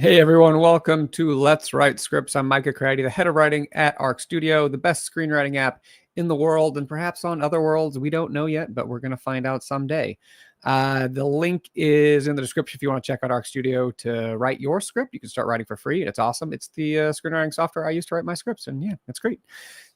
Hey everyone, welcome to Let's Write Scripts. I'm Micah Crady, the head of writing at Arc Studio, the best screenwriting app in the world, and perhaps on other worlds we don't know yet, but we're going to find out someday. The link is in the description if you want to check out Arc Studio to write your script. You can start writing for free. It's awesome. It's the screenwriting software I use to write my scripts, and yeah, that's great.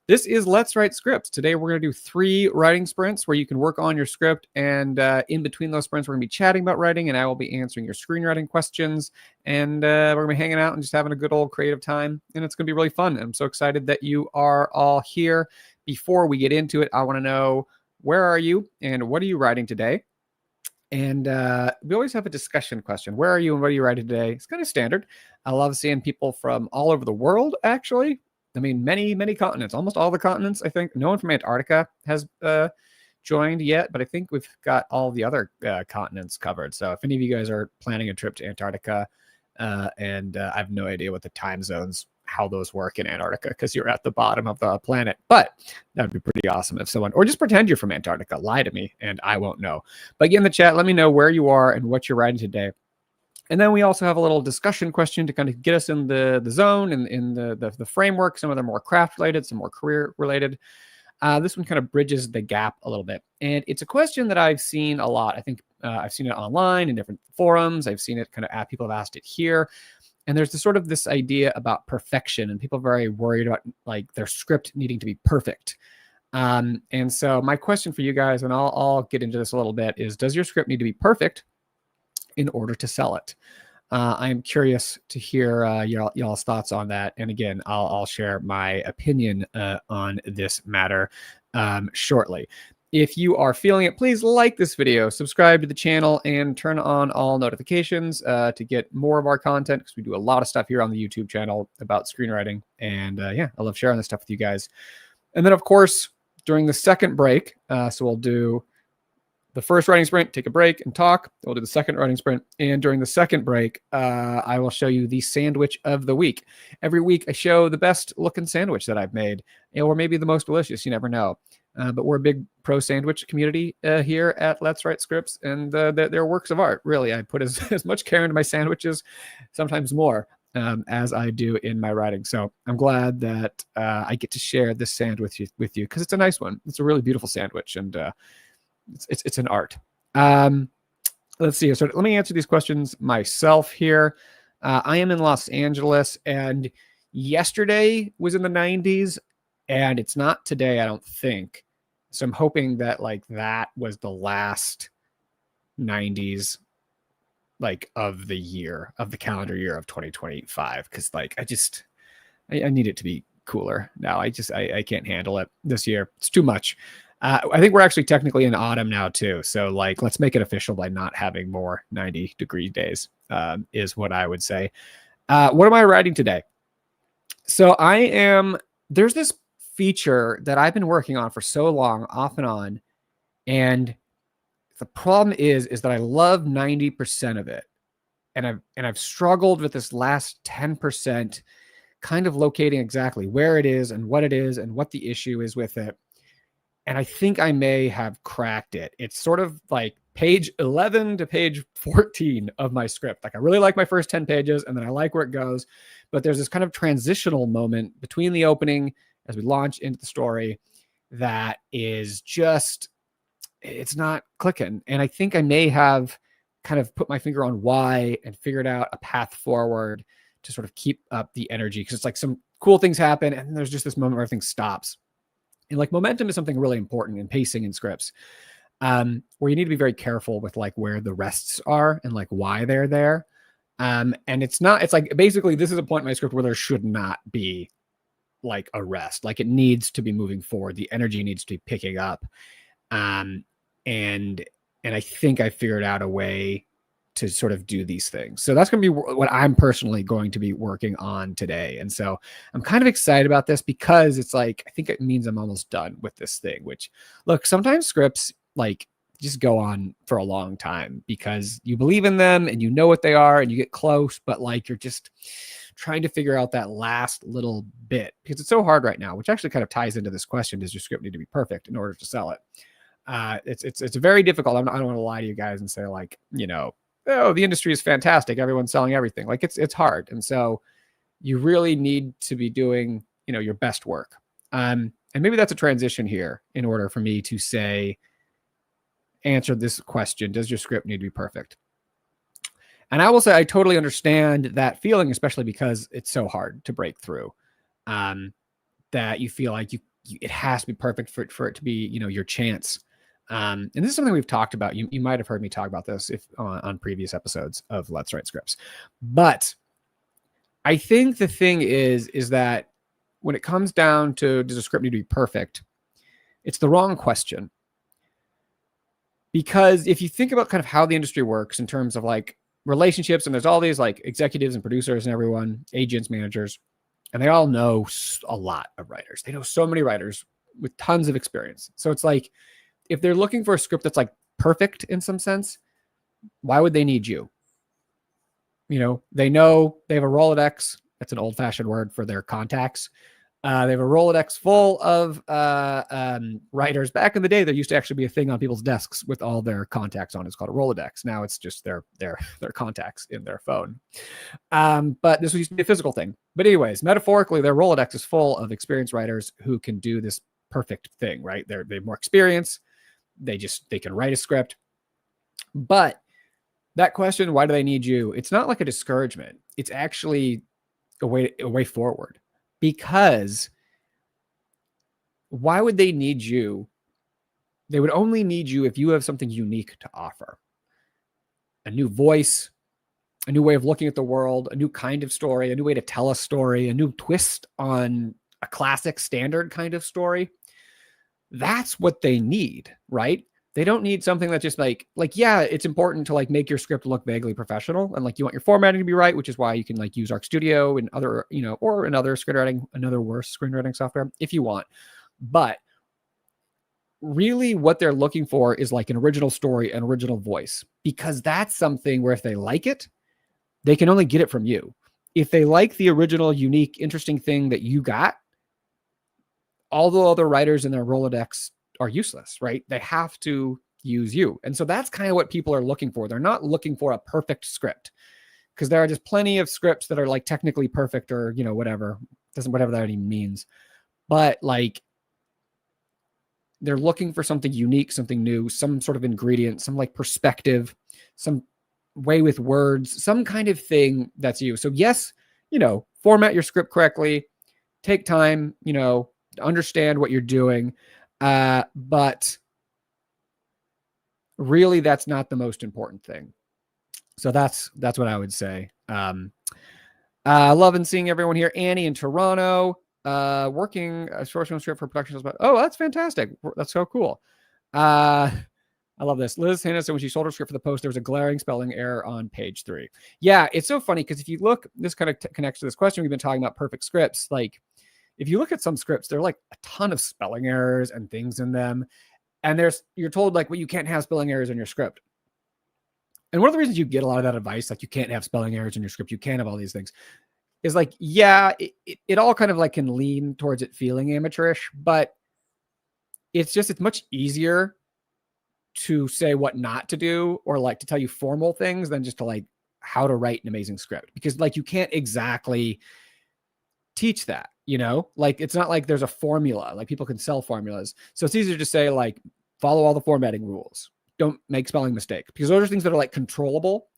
This is Let's Write Scripts. Today we're going to do 3 writing sprints where you can work on your script, and in between those sprints we're going to be chatting about writing, and I will be answering your screenwriting questions, and we're going to be hanging out and just having a good old creative time, and it's going to be really fun. I'm so excited that you are all here. Before we get into it, I want to know, where are you and what are you writing today? And we always have a discussion question. Where are you and what are you writing today? It's kind of standard. I love seeing people from all over the world, actually. I mean, many continents, almost all the continents, I think. No one from Antarctica has joined yet, but I think we've got all the other continents covered. So if any of you guys are planning a trip to Antarctica, and I have no idea what the time zones, how those work in Antarctica, because you're at the bottom of the planet, but that would be pretty awesome if someone, or just pretend you're from Antarctica, lie to me, and I won't know. But get in the chat, let me know where you are and what you're writing today. And then we also have a little discussion question to kind of get us in the zone and in the framework. Some of them are more craft related, some more career related. This one kind of bridges the gap a little bit. And it's a question that I've seen a lot. I think I've seen it online in different forums. I've seen it kind of, people have asked it here. And there's this idea about perfection, and people are very worried about like their script needing to be perfect. And so my question for you guys, and I'll get into this a little bit, is does your script need to be perfect in order to sell it? I'm curious to hear y'all's thoughts on that. And again, I'll share my opinion on this matter shortly. If you are feeling it, please like this video, subscribe to the channel, and turn on all notifications to get more of our content, because we do a lot of stuff here on the YouTube channel about screenwriting. And yeah, I love sharing this stuff with you guys. And then, of course, during the second break, so we'll do the first writing sprint, take a break and talk. We'll do the second writing sprint. And during the second break, I will show you the sandwich of the week. Every week, I show the best looking sandwich that I've made, or maybe the most delicious. You never know. But we're a big pro sandwich community here at Let's Write Scripts, and they're works of art. Really, I put as much care into my sandwiches, sometimes more, as I do in my writing. So I'm glad that I get to share this sandwich with you, because it's a nice one. It's a really beautiful sandwich, and it's an art. Let's see. So let me answer these questions myself here. I am in Los Angeles, and yesterday was in the 90s, and it's not today, I don't think. So I'm hoping that like that was the last 90s like of the year, of the calendar year of 2025, because like I need it to be cooler now. I can't handle it this year. It's too much. I think we're actually technically in autumn now too. So like, let's make it official by not having more 90-degree days, is what I would say. What am I writing today? So there's this feature that I've been working on for so long, off and on. And the problem is that I love 90% of it. And I've struggled with this last 10%, kind of locating exactly where it is and what the issue is with it. And I think I may have cracked it. It's sort of like page 11 to page 14 of my script. Like I really like my first 10 pages, and then I like where it goes. But there's this kind of transitional moment between the opening as we launch into the story that is just, it's not clicking. And I think I may have kind of put my finger on why and figured out a path forward to sort of keep up the energy. Because it's like some cool things happen, and then there's just this moment where everything stops. And like momentum is something really important in pacing in scripts, where you need to be very careful with like where the rests are and like why they're there. And it's like, basically this is a point in my script where there should not be like a rest. Like it needs to be moving forward. The energy needs to be picking up. And I think I figured out a way to sort of do these things. So that's going to be what I'm personally going to be working on today. And so I'm kind of excited about this, because it's like, I think it means I'm almost done with this thing, which, look, sometimes scripts like just go on for a long time because you believe in them and you know what they are and you get close, but like you're just trying to figure out that last little bit, because it's so hard right now, which actually kind of ties into this question: does your script need to be perfect in order to sell it? It's very difficult. I don't want to lie to you guys and say like, oh, the industry is fantastic, everyone's selling everything. Like it's hard. And so you really need to be doing, your best work. And maybe that's a transition here in order for me to answer this question. Does your script need to be perfect? And I will say, I totally understand that feeling, especially because it's so hard to break through, that you feel like it has to be perfect for it to be, your chance. And this is something we've talked about. You might have heard me talk about this on previous episodes of Let's Write Scripts. But I think the thing is that when it comes down to, does a script need to be perfect, it's the wrong question. Because if you think about kind of how the industry works in terms of like relationships, and there's all these like executives and producers and everyone, agents, managers, and they all know a lot of writers. They know so many writers with tons of experience. So it's like, if they're looking for a script that's like perfect in some sense, why would they need you? They know they have a Rolodex. That's an old-fashioned word for their contacts. They have a Rolodex full of writers. Back in the day, there used to actually be a thing on people's desks with all their contacts on. It's called a Rolodex. Now it's just their contacts in their phone. But this used to be a physical thing. But anyways, metaphorically, their Rolodex is full of experienced writers who can do this perfect thing, right? They have more experience. They can write a script. But that question, why do they need you? It's not like a discouragement. It's actually a way forward. Because why would they need you? They would only need you if you have something unique to offer. A new voice, a new way of looking at the world, a new kind of story, a new way to tell a story, a new twist on a classic standard kind of story. That's what they need, right? They don't need something that's just like, yeah, it's important to like make your script look vaguely professional. And like, you want your formatting to be right, which is why you can like use Arc Studio and other, or another worse screenwriting software if you want. But really what they're looking for is like an original story, an original voice, because that's something where if they like it, they can only get it from you. If they like the original, unique, interesting thing that you got, all the other writers in their Rolodex are useless, right? They have to use you. And so that's kind of what people are looking for. They're not looking for a perfect script, because there are just plenty of scripts that are like technically perfect or, whatever that even means. But like, they're looking for something unique, something new, some sort of ingredient, some like perspective, some way with words, some kind of thing that's you. So yes, format your script correctly, take time, to understand what you're doing. But really that's not the most important thing. So that's what I would say. Loving seeing everyone here. Annie in Toronto, working a short film script for production. Oh, that's fantastic. That's so cool. I love this. Liz Hannah said when she sold her script for the Post, there was a glaring spelling error on page 3. Yeah, it's so funny because if you look, this kind of connects to this question. We've been talking about perfect scripts. Like, if you look at some scripts, there are like a ton of spelling errors and things in them. And you're told like, well, you can't have spelling errors in your script. And one of the reasons you get a lot of that advice, like you can't have spelling errors in your script, you can't have all these things, is like, yeah, it all kind of like can lean towards it feeling amateurish, but it's much easier to say what not to do, or like to tell you formal things than just to like how to write an amazing script, because like you can't exactly teach that, like it's not like there's a formula, like people can sell formulas. So it's easier to say like, follow all the formatting rules, don't make spelling mistakes, because those are things that are like controllable.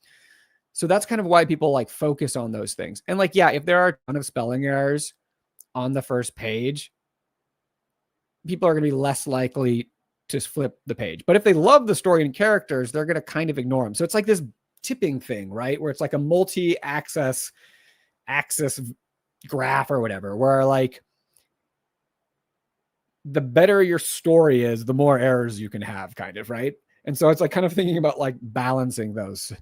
So that's kind of why people like focus on those things. And like, yeah, if there are a ton of spelling errors on the first page, people are going to be less likely to flip the page. But if they love the story and characters, they're going to kind of ignore them. So it's like this tipping thing, right? Where it's like a multi-axis graph or whatever, where like the better your story is, the more errors you can have, kind of, right? And so it's like kind of thinking about like balancing those.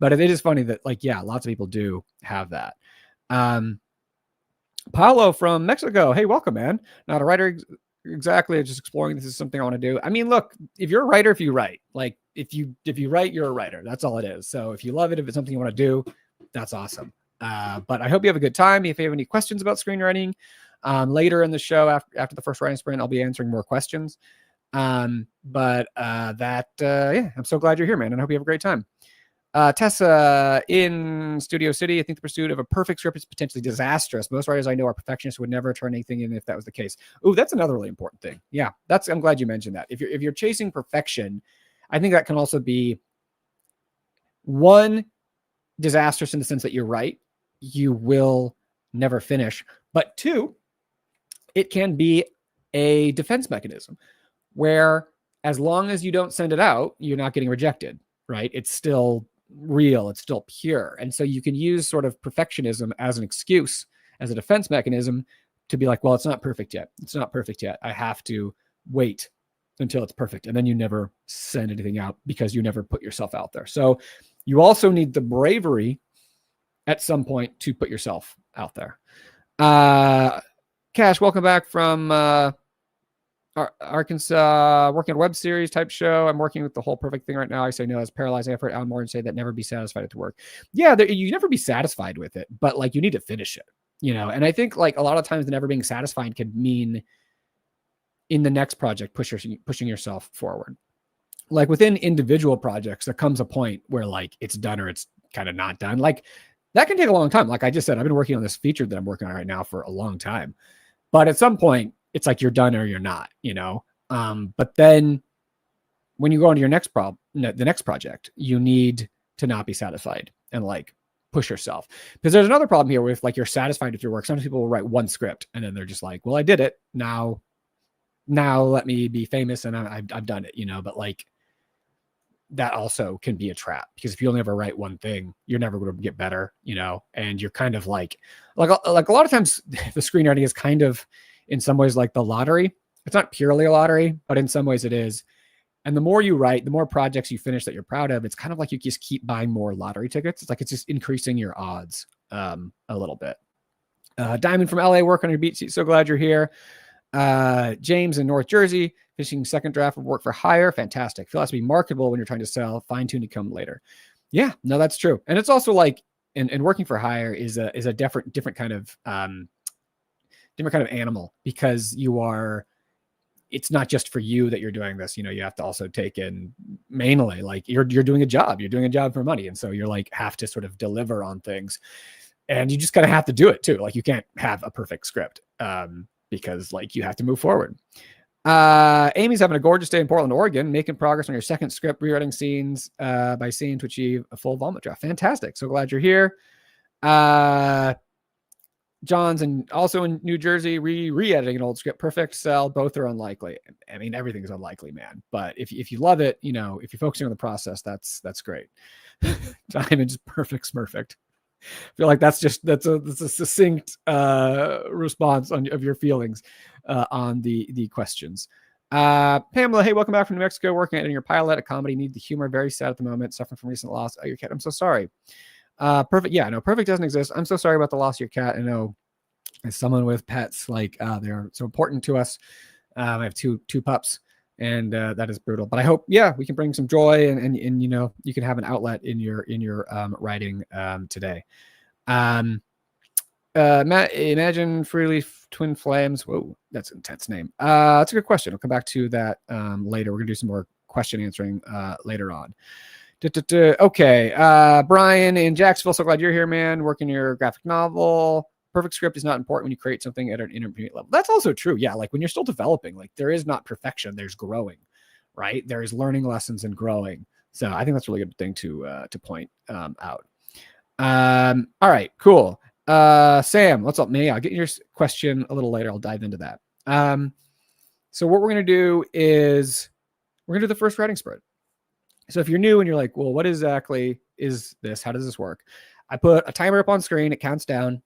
But it is funny that like, yeah, lots of people do have that. Paulo from Mexico. Hey, welcome, man. Not a writer exactly, just exploring. This is something I want to do. I mean, look, if you're a writer, if you write, like if you write, you're a writer. That's all it is. So if you love it, if it's something you want to do, that's awesome. But I hope you have a good time. If you have any questions about screenwriting, later in the show, after the first writing sprint, I'll be answering more questions. Yeah, I'm so glad you're here, man. And I hope you have a great time. Tessa in Studio City, I think the pursuit of a perfect script is potentially disastrous. Most writers I know are perfectionists, would never turn anything in if that was the case. Ooh, that's another really important thing. Yeah, I'm glad you mentioned that. If you're chasing perfection, I think that can also be, one, disastrous in the sense that you're right, you will never finish. But two, it can be a defense mechanism where, as long as you don't send it out, you're not getting rejected, right? It's still real, it's still pure. And so you can use sort of perfectionism as an excuse, as a defense mechanism, to be like, well, it's not perfect yet. It's not perfect yet. I have to wait until it's perfect. And then you never send anything out because you never put yourself out there. So you also need the bravery at some point to put yourself out there. Cash, welcome back from Arkansas, working on a web series type show. I'm working with the whole perfect thing right now. I say no, it's paralyzing. I've heard Alan Moore say that never be satisfied at the work. Yeah, you never be satisfied with it, but like you need to finish it, And I think like a lot of times the never being satisfied could mean in the next project pushing yourself forward. Like within individual projects, there comes a point where like it's done or it's kind of not done. Like that can take a long time. Like I just said, I've been working on this feature that I'm working on right now for a long time. But at some point, it's like you're done or you're not, But then when you go on to your the next project, you need to not be satisfied and like push yourself. Because there's another problem here with like you're satisfied with your work. Sometimes people will write one script and then they're just like, well, I did it. Now let me be famous and I've done it, But like that also can be a trap, because if you only ever write one thing, you're never going to get better, and you're kind of like a lot of times the screenwriting is kind of in some ways like the lottery. It's not purely a lottery, but in some ways it is. And the more you write, the more projects you finish that you're proud of, it's kind of like you just keep buying more lottery tickets. It's like it's just increasing your odds a little bit. Diamond from LA, work on your beat sheet. So glad you're here. James in North Jersey, finishing second draft of work for hire. Fantastic. Feel has to be marketable when you're trying to sell. Fine tune to come later. Yeah, no, that's true. And it's also like, and working for hire is a different kind of animal, because it's not just for you that you're doing this. You have to also take in mainly like you're doing a job. You're doing a job for money, and so you're like have to sort of deliver on things, and you just kind of have to do it too. Like you can't have a perfect script. Because like you have to move forward. Amy's having a gorgeous day in Portland, Oregon, making progress on your second script, rewriting scenes by scene to achieve a full vomit draft. Fantastic. So glad you're here. John's also in New Jersey, re-editing an old script. Perfect sell. Both are unlikely. I mean, everything's unlikely, man. But if you love it, if you're focusing on the process, that's great. Diamond, just perfect. I feel like that's a succinct response of your feelings on the questions. Pamela, hey, welcome back from New Mexico, working on your pilot, a comedy, need the humor, very sad at the moment, suffering from recent loss. Oh, your cat, I'm so sorry. Perfect. Yeah, no, perfect doesn't exist. I'm so sorry about the loss of your cat. I know as someone with pets, like they're so important to us. I have two pups. And that is brutal, but I hope, we can bring some joy and you can have an outlet in your writing today. Matt, imagine Freely Twin Flames. Whoa, that's an intense name. That's a good question. I'll come back to that later. We're gonna do some more question answering later on. Okay, Brian in Jacksonville. So glad you're here, man. Working your graphic novel. Perfect script is not important when you create something at an intermediate level. That's also true. Yeah. Like when you're still developing, like there is not perfection, there's growing, right? There's learning lessons and growing. So I think that's a really good thing to point out. All right, cool. Sam, what's up, me? I'll get your question a little later. I'll dive into that. So what we're going to do is we're going to do the first writing spread. So if you're new and you're like, well, what exactly is this? How does this work? I put a timer up on screen. It counts down.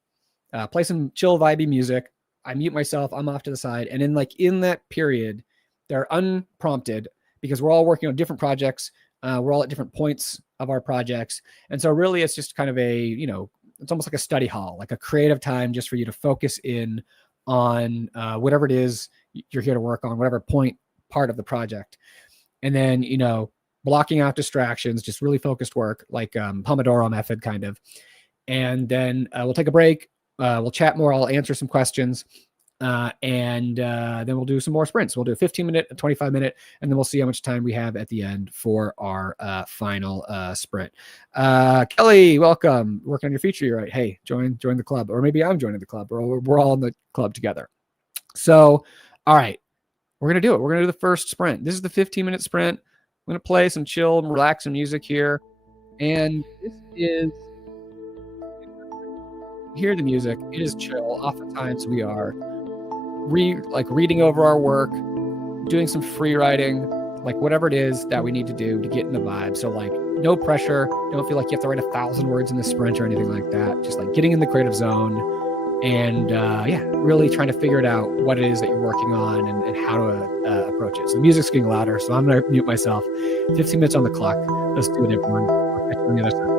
Play some chill vibey music. I mute myself. I'm off to the side. And in that period, they're unprompted because we're all working on different projects. We're all at different points of our projects. And so really it's just kind of it's almost like a study hall, like a creative time just for you to focus in on whatever it is you're here to work on, whatever part of the project. And then, blocking out distractions, just really focused work, like Pomodoro method kind of. And then we'll take a break. We'll chat more. I'll answer some questions. Then we'll do some more sprints. We'll do a 15-minute, a 25-minute, and then we'll see how much time we have at the end for our final sprint. Kelly, welcome. Working on your feature. You're right. Hey, join the club, or maybe I'm joining the club, or we're all in the club together. So, all right, we're gonna do it. We're gonna do the first sprint. This is the 15-minute sprint. I'm gonna play some chill, relaxing music here, and this is. Hear the music. It is chill. Oftentimes we are reading over our work, doing some free writing, like whatever it is that we need to do to get in the vibe. So like no pressure. Don't feel like you have to write 1,000 words in the sprint or anything like that. Just like getting in the creative zone and really trying to figure it out what it is that you're working on and how to approach it. So the music's getting louder, so I'm going to mute myself. 15 minutes on the clock. Let's do it, everyone. I'll catch you on the other side.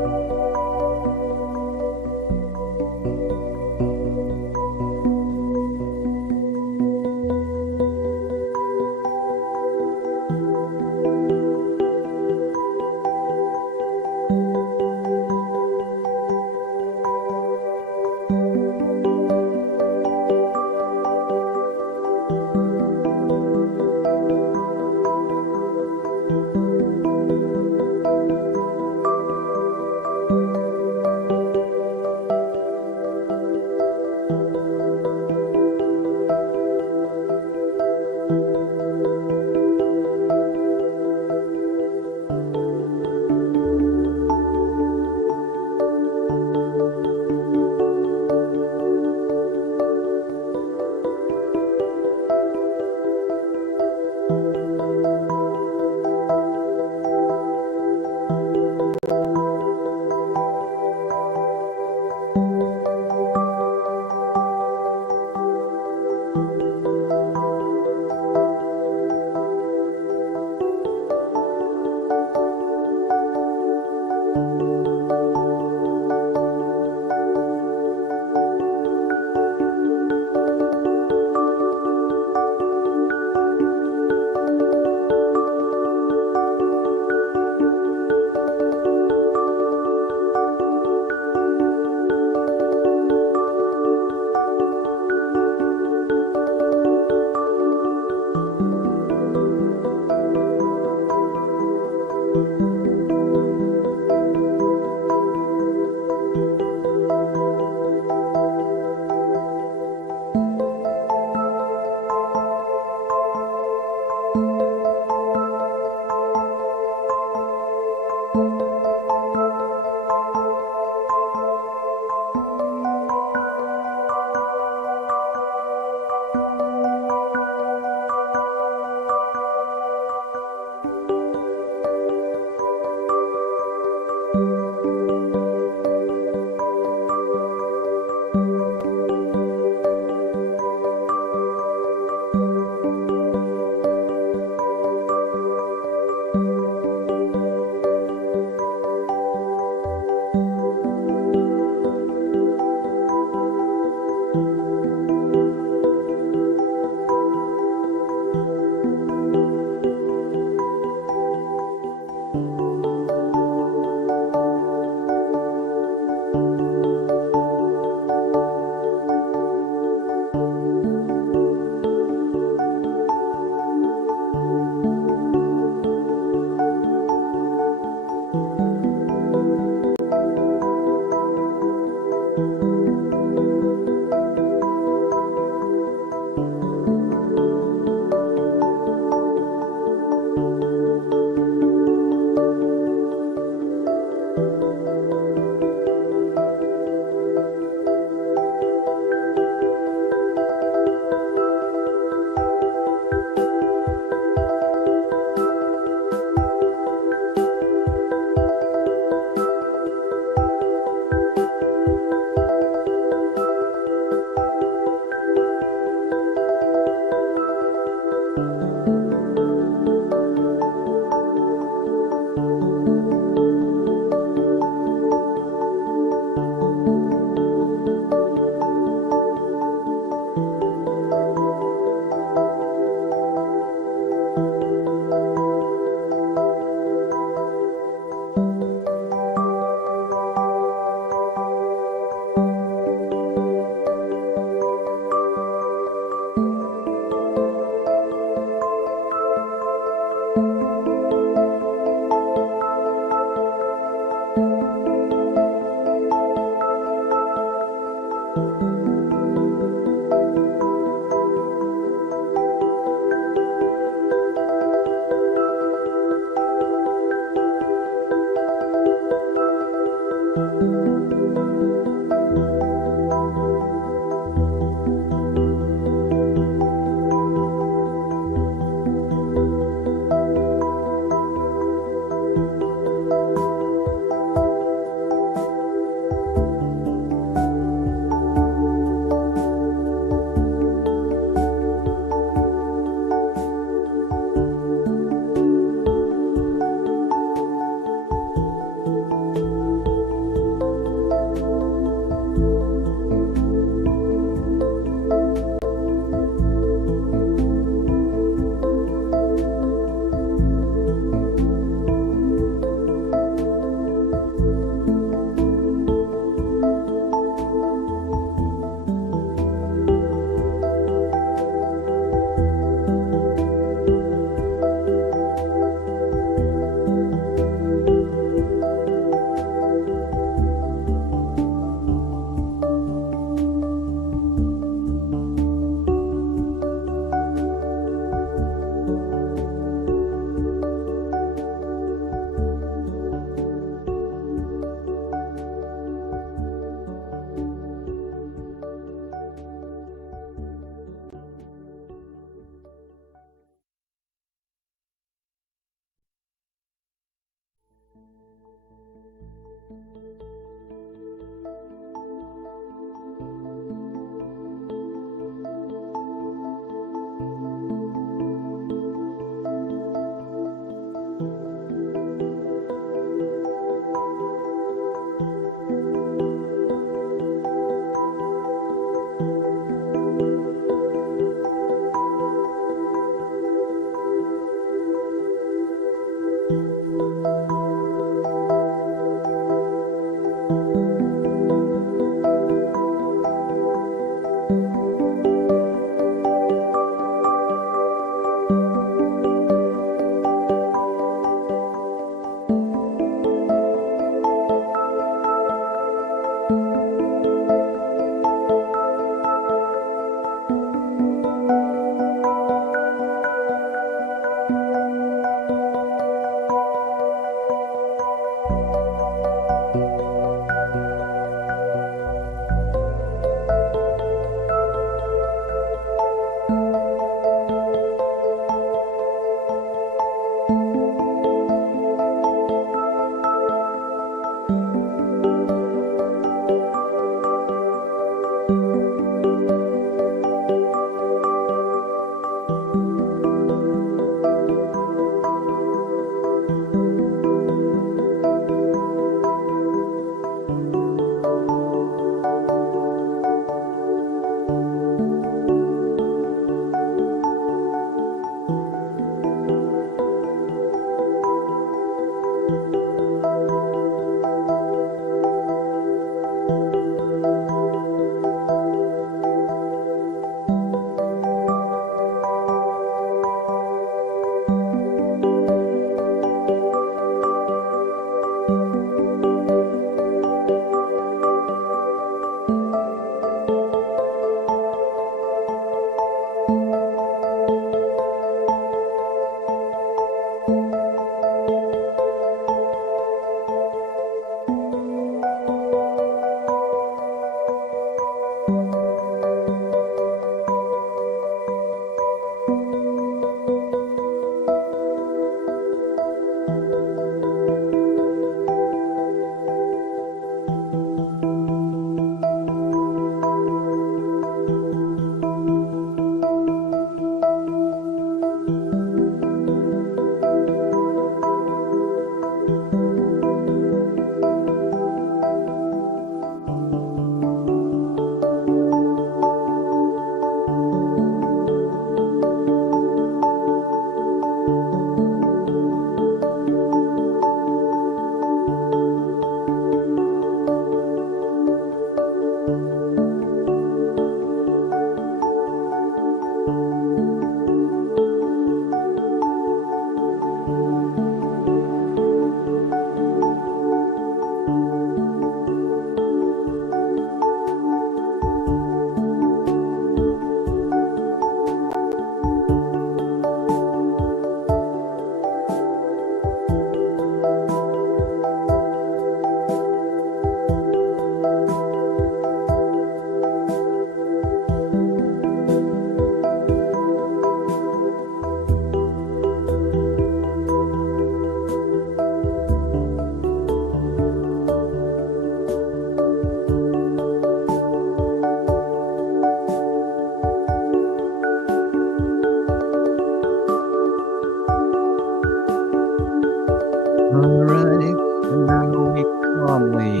All right, and now we calmly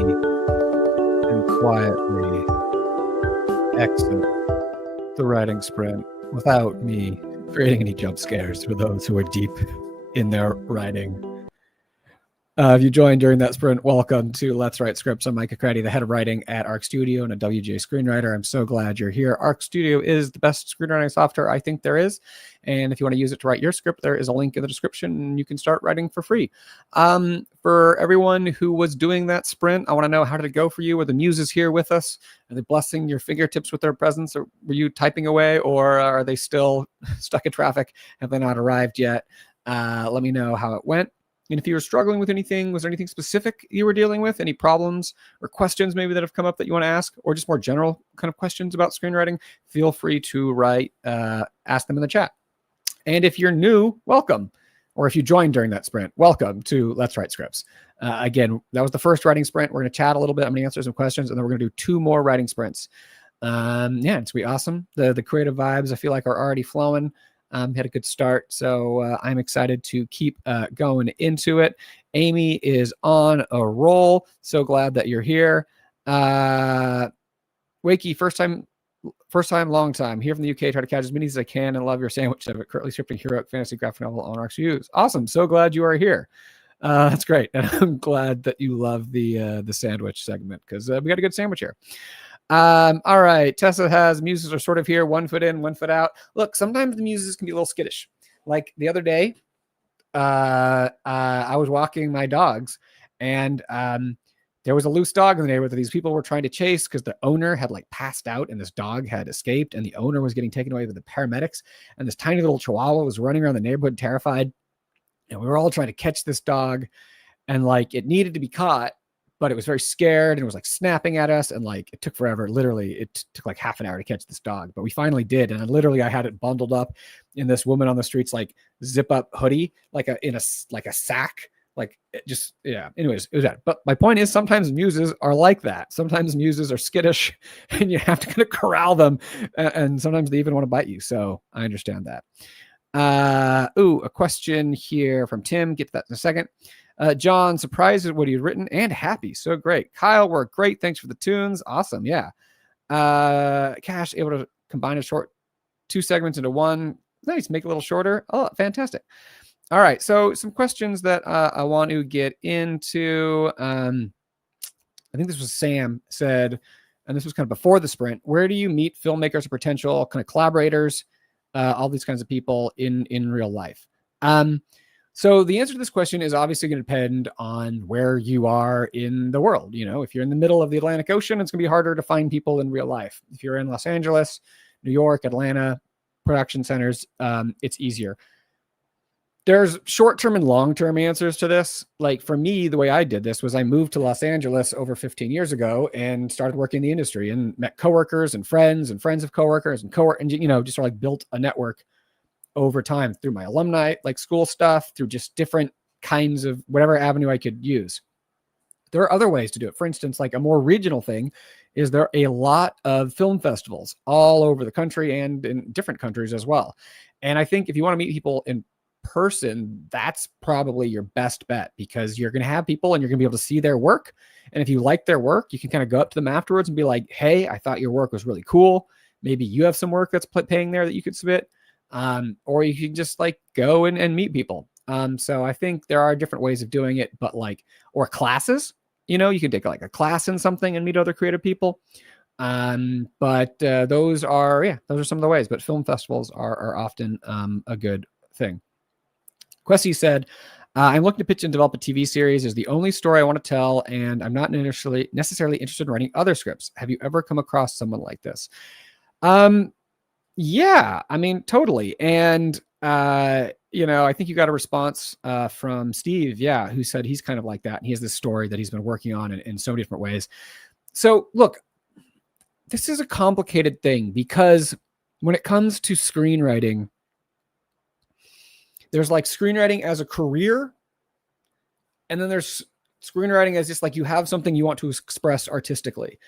and quietly exit the writing sprint without me creating any jump scares for those who are deep in their writing. If you joined during that sprint, welcome to Let's Write Scripts. I'm Micah Craddy, the head of writing at Arc Studio and a WJ screenwriter. I'm so glad you're here. Arc Studio is the best screenwriting software I think there is. And if you want to use it to write your script, there is a link in the description and you can start writing for free. For everyone who was doing that sprint, I want to know, how did it go for you? Are the muses here with us? Are they blessing your fingertips with their presence? Or were you typing away, or are they still stuck in traffic? Have they not arrived yet? Let me know how it went. And if you were struggling with anything, was there anything specific you were dealing with? Any problems or questions maybe that have come up that you want to ask, or just more general kind of questions about screenwriting? Feel free to ask them in the chat. And if you're new, welcome. Or if you joined during that sprint, welcome to Let's Write Scripts. Again, that was the first writing sprint. We're going to chat a little bit. I'm going to answer some questions, and then we're going to do 2 more writing sprints. Yeah, it's going to be awesome. The creative vibes, I feel like, are already flowing. Had a good start, so I'm excited to keep going into it. Amy is on a roll. So glad that you're here. Wakey, first time, long time. Here from the UK. Try to catch as many as I can and love your sandwich. I'm currently scripting heroic fantasy graphic novel on ArcStudios. Awesome. So glad you are here. That's great. And I'm glad that you love the sandwich segment, because we got a good sandwich here. All right. Tessa has muses are sort of here, 1 foot in, 1 foot out. Look, sometimes the muses can be a little skittish. Like the other day, I was walking my dogs, and there was a loose dog in the neighborhood that these people were trying to chase because the owner had like passed out and this dog had escaped, and the owner was getting taken away with the paramedics, and this tiny little chihuahua was running around the neighborhood terrified. And we were all trying to catch this dog, and like it needed to be caught, but it was very scared and it was like snapping at us, and like it took forever. Literally, it took like half an hour to catch this dog, but we finally did. And literally, I had it bundled up in this woman on the streets like zip up hoodie, like a sack. Like it just, yeah. Anyways, it was that. But my point is, sometimes muses are like that. Sometimes muses are skittish, and you have to kind of corral them, and sometimes they even want to bite you. So I understand that. A question here from Tim. Get to that in a second. John, surprised at what he'd written and happy. So great. Kyle, worked great. Thanks for the tunes. Awesome. Yeah. Cash, able to combine a short 2 segments into one. Nice. Make it a little shorter. Oh, fantastic. All right. So some questions that I want to get into. I think this was Sam said, and this was kind of before the sprint. Where do you meet filmmakers or potential kind of collaborators, all these kinds of people in real life? So the answer to this question is obviously going to depend on where you are in the world. You know, if you're in the middle of the Atlantic Ocean, it's going to be harder to find people in real life. If you're in Los Angeles, New York, Atlanta, production centers, it's easier. There's short-term and long-term answers to this. Like for me, the way I did this was I moved to Los Angeles over 15 years ago and started working in the industry and met coworkers and friends of coworkers and you know, just sort of like built a network over time through my alumni, like school stuff, through just different kinds of whatever avenue I could use. There are other ways to do it. For instance, like a more regional thing is there are a lot of film festivals all over the country and in different countries as well. And I think if you want to meet people in person, that's probably your best bet because you're going to have people and you're going to be able to see their work. And if you like their work, you can kind of go up to them afterwards and be like, hey, I thought your work was really cool. Maybe you have some work that's paying there that you could submit. Or you can just like go and meet people. So I think there are different ways of doing it, but like, or classes, you know, you can take like a class in something and meet other creative people. But those are some of the ways, but film festivals are often a good thing. Quessy said, I'm looking to pitch and develop a TV series. Is the only story I want to tell, and I'm not necessarily interested in writing other scripts. Have you ever come across someone like this? Yeah, I mean, totally. And, you know, I think you got a response from Steve, who said he's kind of like that. And he has this story that he's been working on in so many different ways. So look, this is a complicated thing because when it comes to screenwriting, there's like screenwriting as a career. And then there's screenwriting as just like you have something you want to express artistically.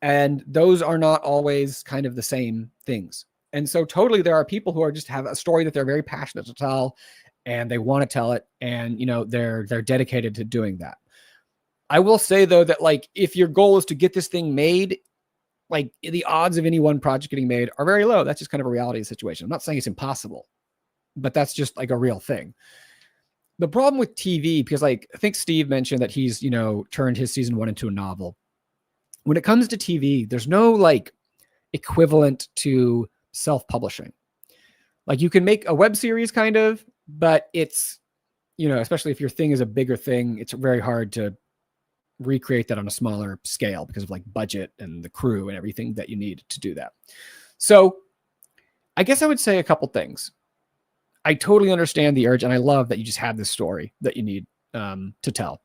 And those are not always kind of the same things. And so totally there are people who are just have a story that they're very passionate to tell and they want to tell it. And, you know, they're dedicated to doing that. I will say though, that like, if your goal is to get this thing made, like the odds of any one project getting made are very low. That's just kind of a reality situation. I'm not saying it's impossible, but that's just like a real thing. The problem with TV, because like, I think Steve mentioned that he's, you know, turned his season 1 into a novel. When it comes to TV, there's no like equivalent to self-publishing. Like you can make a web series kind of, but it's, you know, especially if your thing is a bigger thing, it's very hard to recreate that on a smaller scale because of like budget and the crew and everything that you need to do that. So I guess I would say a couple things. I totally understand the urge and I love that you just have this story that you need to tell.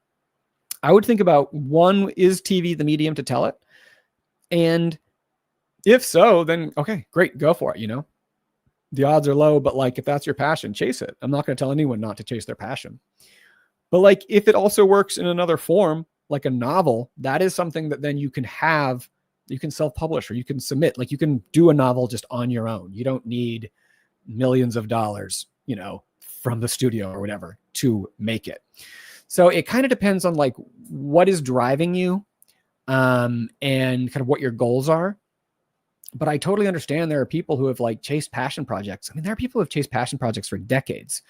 I would think about, one, is TV the medium to tell it? And if so, then okay, great, go for it. You know, the odds are low, but like, if that's your passion, chase it. I'm not going to tell anyone not to chase their passion. But like, if it also works in another form, like a novel, that is something that then you can have, you can self-publish or you can submit, like you can do a novel just on your own. You don't need millions of dollars, you know, from the studio or whatever to make it. So it kind of depends on like what is driving you and kind of what your goals are. But I totally understand there are people who have like chased passion projects. I mean, there are people who have chased passion projects for decades.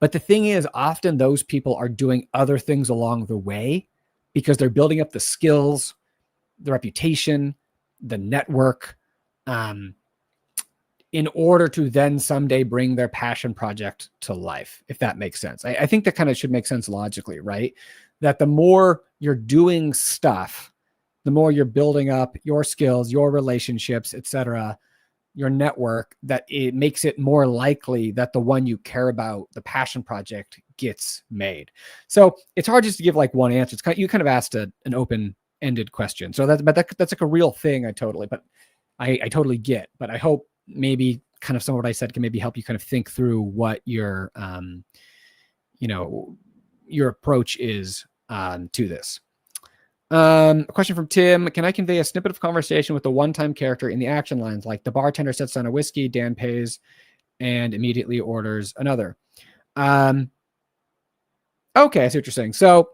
But the thing is, often those people are doing other things along the way because they're building up the skills, the reputation, the network, in order to then someday bring their passion project to life, if that makes sense. I think that kind of should make sense logically, right? That the more you're doing stuff, the more you're building up your skills, your relationships, etc., your network, that it makes it more likely that the one you care about, the passion project, gets made. So it's hard just to give like one answer. It's kind of, you kind of asked an open-ended question. So that's like a real thing. I totally get, but I hope maybe kind of some of what I said can maybe help you kind of think through what your, you know, your approach is to this. A question from Tim. Can I convey a snippet of conversation with the one-time character in the action lines? Like the bartender sets down a whiskey, Dan pays and immediately orders another. Okay, I see what you're saying. So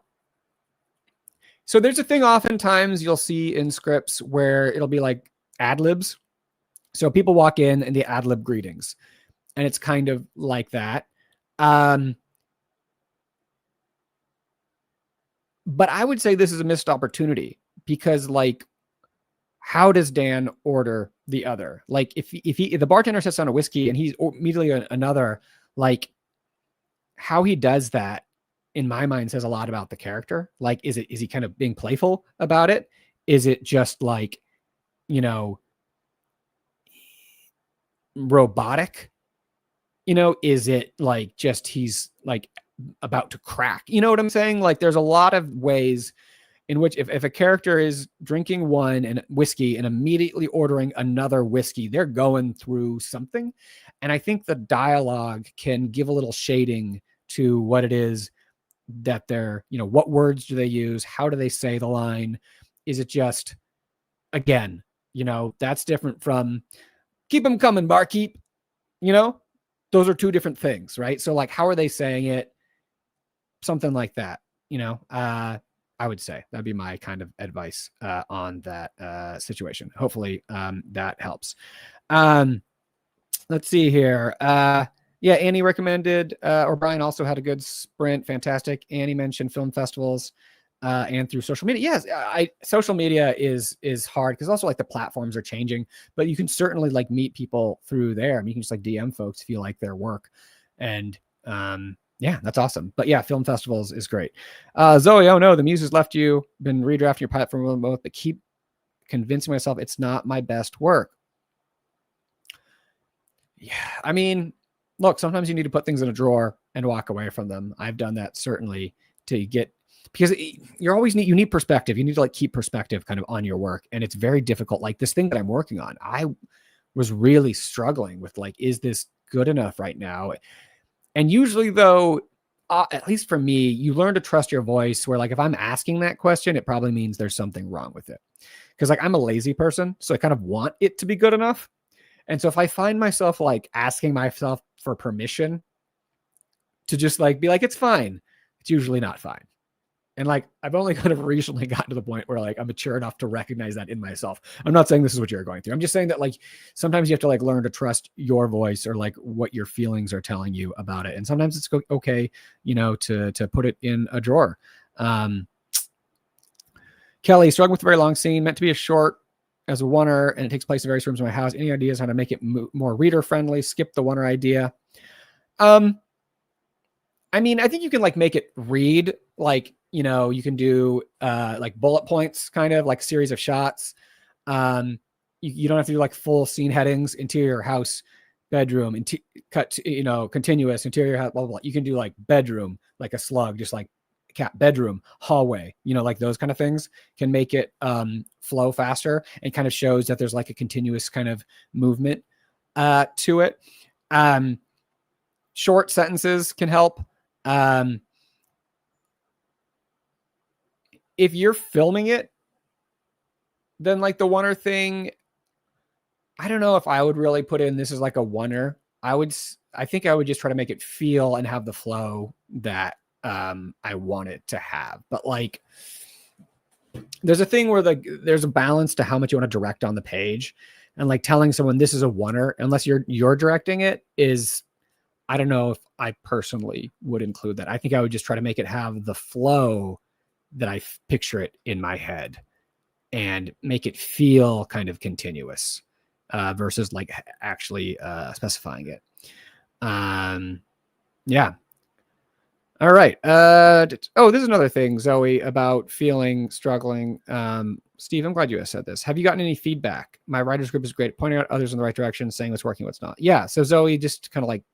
there's a thing oftentimes you'll see in scripts where it'll be like ad libs. So people walk in and they ad lib greetings, and it's kind of like that. But I would say this is a missed opportunity because, like, how does Dan order the other? Like, if the bartender sits on a whiskey and he's immediately another, like, how he does that, in my mind, says a lot about the character. Like, is he kind of being playful about it? Is it just like, you know, robotic? You know, is it like just he's like about to crack? You know what I'm saying? Like, there's a lot of ways in which if a character is drinking one and whiskey and immediately ordering another whiskey, they're going through something. And I think the dialogue can give a little shading to what it is that they're, you know, what words do they use? How do they say the line? Is it just, again, you know, that's different from keep them coming, barkeep, you know, those are two different things, right? So like, how are they saying it? Something like that, you know, I would say that'd be my kind of advice on that situation. Hopefully that helps. Let's see here. Yeah, Annie recommended, or Brian also had a good sprint. Fantastic. Annie mentioned film festivals and through social media. Yes, social media is hard because also like the platforms are changing, but you can certainly like meet people through there. I mean, you can just like DM folks if you like their work, and yeah, that's awesome. But yeah, film festivals is great. Zoe, oh no, the muse has left you. Been redrafting your platform both, but keep convincing myself it's not my best work. Yeah, I mean, look, sometimes you need to put things in a drawer and walk away from them. I've done that certainly to get, because you need perspective. You need to like keep perspective kind of on your work. And it's very difficult. Like this thing that I'm working on, I was really struggling with like, is this good enough right now? And usually though, at least for me, you learn to trust your voice where like, if I'm asking that question, it probably means there's something wrong with it. Cause like I'm a lazy person. So I kind of want it to be good enough. And so if I find myself like asking myself for permission to just like be like, it's fine, it's usually not fine. And like, I've only kind of recently gotten to the point where like I'm mature enough to recognize that in myself. I'm not saying this is what you're going through. I'm just saying that like sometimes you have to like learn to trust your voice or like what your feelings are telling you about it. And sometimes it's okay, you know, to put it in a drawer. Kelly, struggling with a very long scene, meant to be a short as a oneer, and it takes place in various rooms of my house. Any ideas how to make it more reader friendly? Skip the oneer idea. I mean, I think you can like make it read, like, you know, you can do like bullet points, kind of like a series of shots. You don't have to do like full scene headings, interior house, bedroom, cut to, you know, continuous interior house, blah, blah, blah. You can do like bedroom, like a slug, just like cat, bedroom, hallway, you know, like those kind of things can make it flow faster and kind of shows that there's like a continuous kind of movement to it. Short sentences can help. If you're filming it, then like the oneer thing, I don't know if I would really put in this as like a oneer. I think I would just try to make it feel and have the flow that I want it to have. But like, there's a thing where there's a balance to how much you want to direct on the page, and like telling someone this is a oneer, unless you're directing it, is, I don't know if I personally would include that. I think I would just try to make it have the flow that I picture it in my head and make it feel kind of continuous versus like actually specifying it. Yeah. All right. Oh, this is another thing, Zoe, about feeling struggling. Steve, I'm glad you said this. Have you gotten any feedback? My writer's group is great at pointing out others in the right direction, saying what's working, what's not. Yeah. So Zoe, just kind of like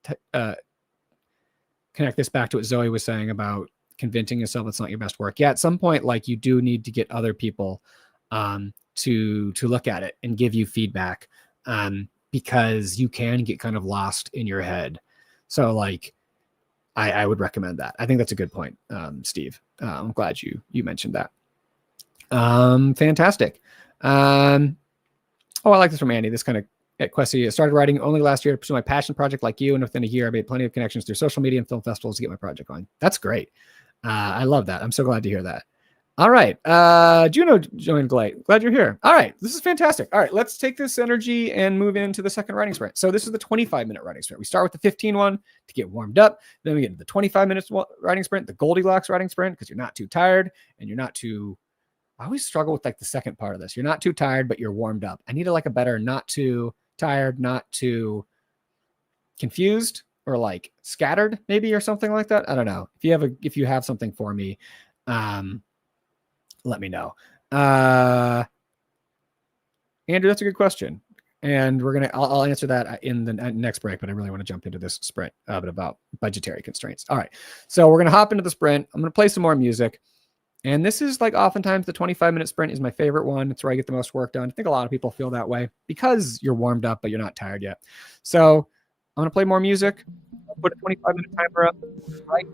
connect this back to what Zoe was saying about convincing yourself it's not your best work. Yeah. At some point, like you do need to get other people to look at it and give you feedback because you can get kind of lost in your head. So like, I would recommend that. I think that's a good point, Steve. I'm glad you mentioned that. Fantastic. Oh, I like this from Andy. This kind of question. I started writing only last year to pursue my passion project like you, and within a year, I made plenty of connections through social media and film festivals to get my project going. That's great. I love that. I'm so glad to hear that. All right. Juno joined late. Glad you're here. All right. This is fantastic. All right. Let's take this energy and move into the second writing sprint. So this is the 25-minute writing sprint. We start with the 15 one to get warmed up. Then we get into the 25 minutes writing sprint, the Goldilocks writing sprint, because you're not too tired and you're not too. I always struggle with like the second part of this. You're not too tired, but you're warmed up. I need a better not too tired, not too confused or like scattered maybe or something like that. I don't know. If you have something for me, let me know. Andrew, that's a good question. And I'll answer that in the next break, but I really want to jump into this sprint bit about budgetary constraints. All right. So we're going to hop into the sprint. I'm going to play some more music. And this is like oftentimes the 25-minute sprint is my favorite one. It's where I get the most work done. I think a lot of people feel that way because you're warmed up, but you're not tired yet. So I'm going to play more music. I'll put a 25-minute timer up. Right.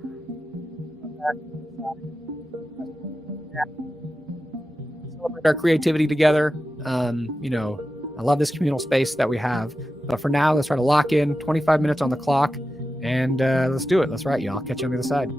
Celebrate our creativity together. I love this communal space that we have. But for now, let's try to lock in 25 minutes on the clock. And let's do it. Let's write, y'all. Catch you on the other side.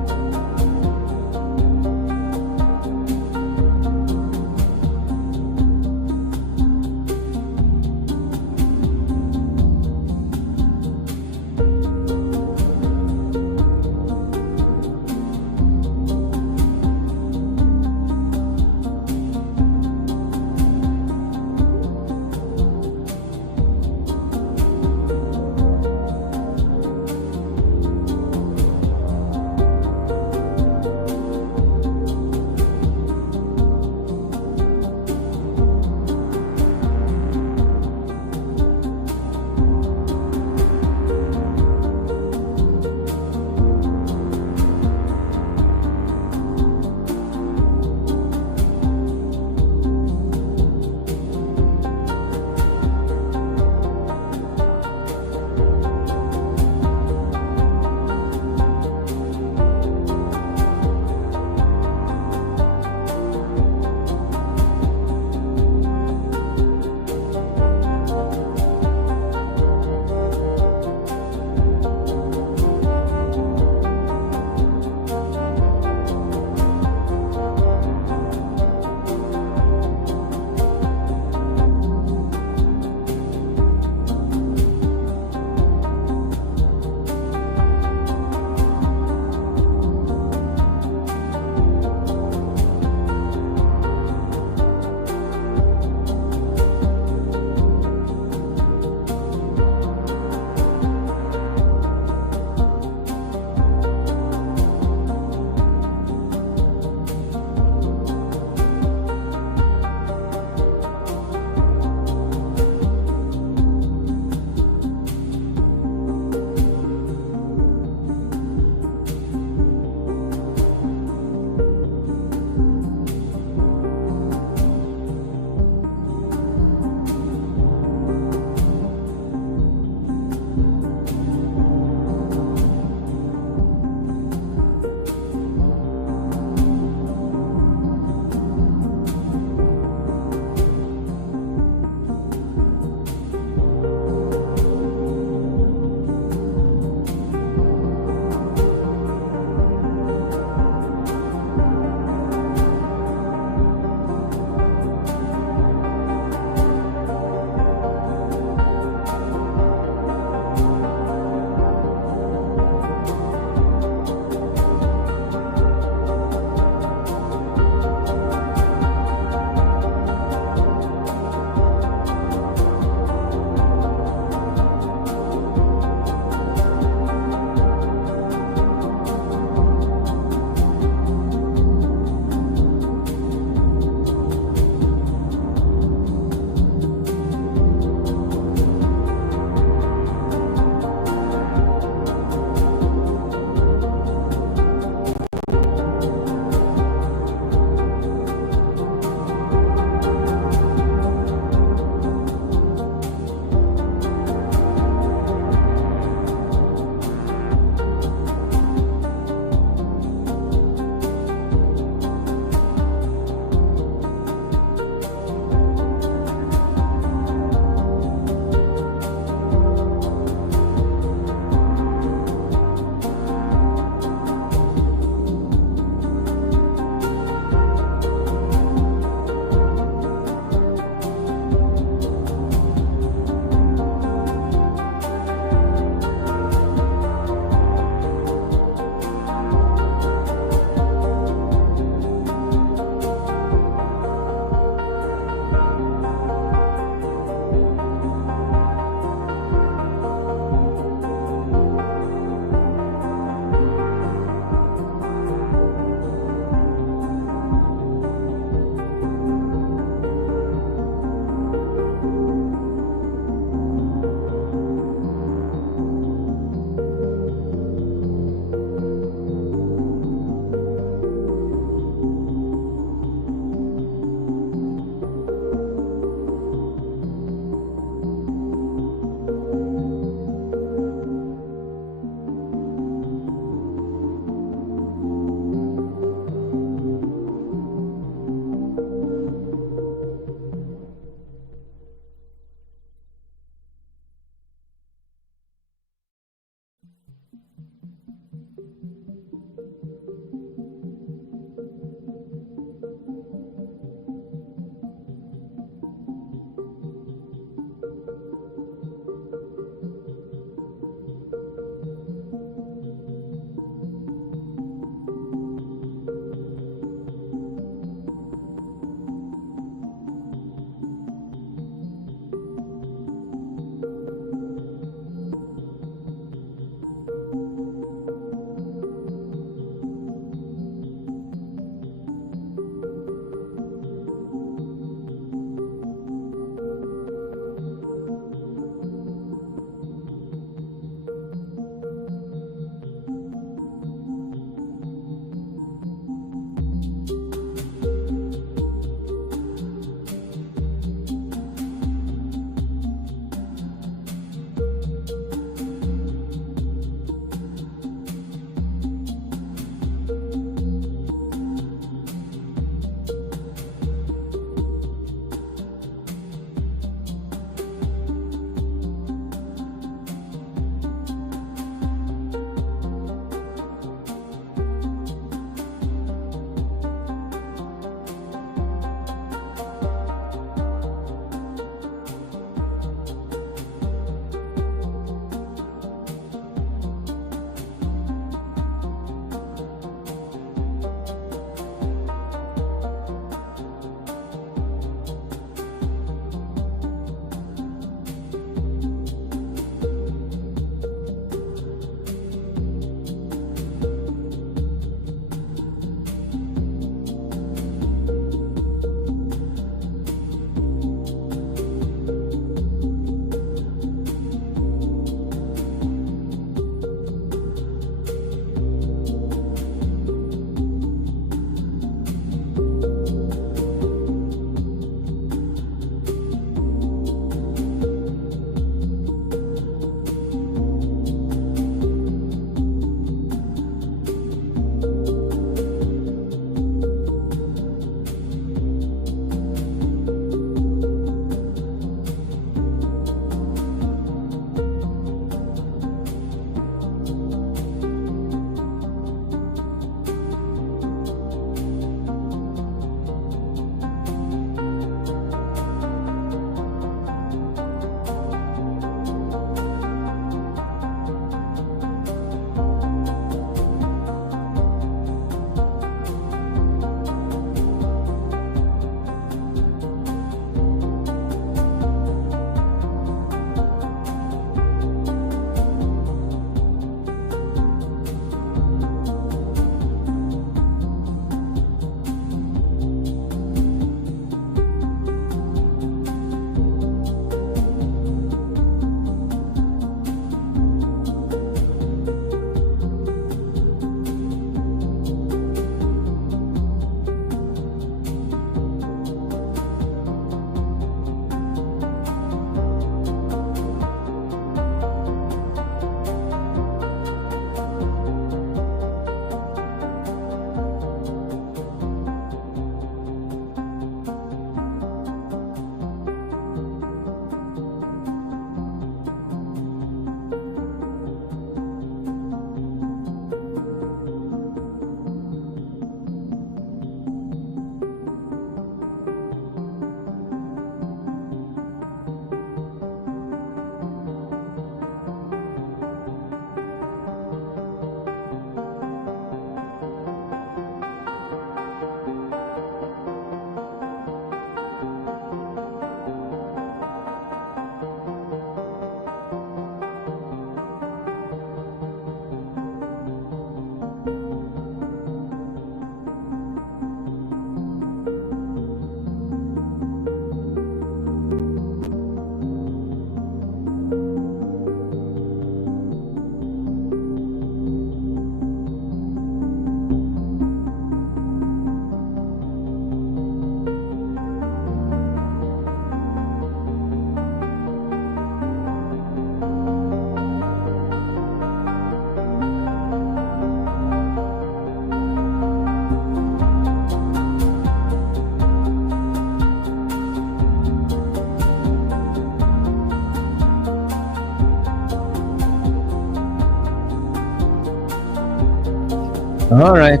All right.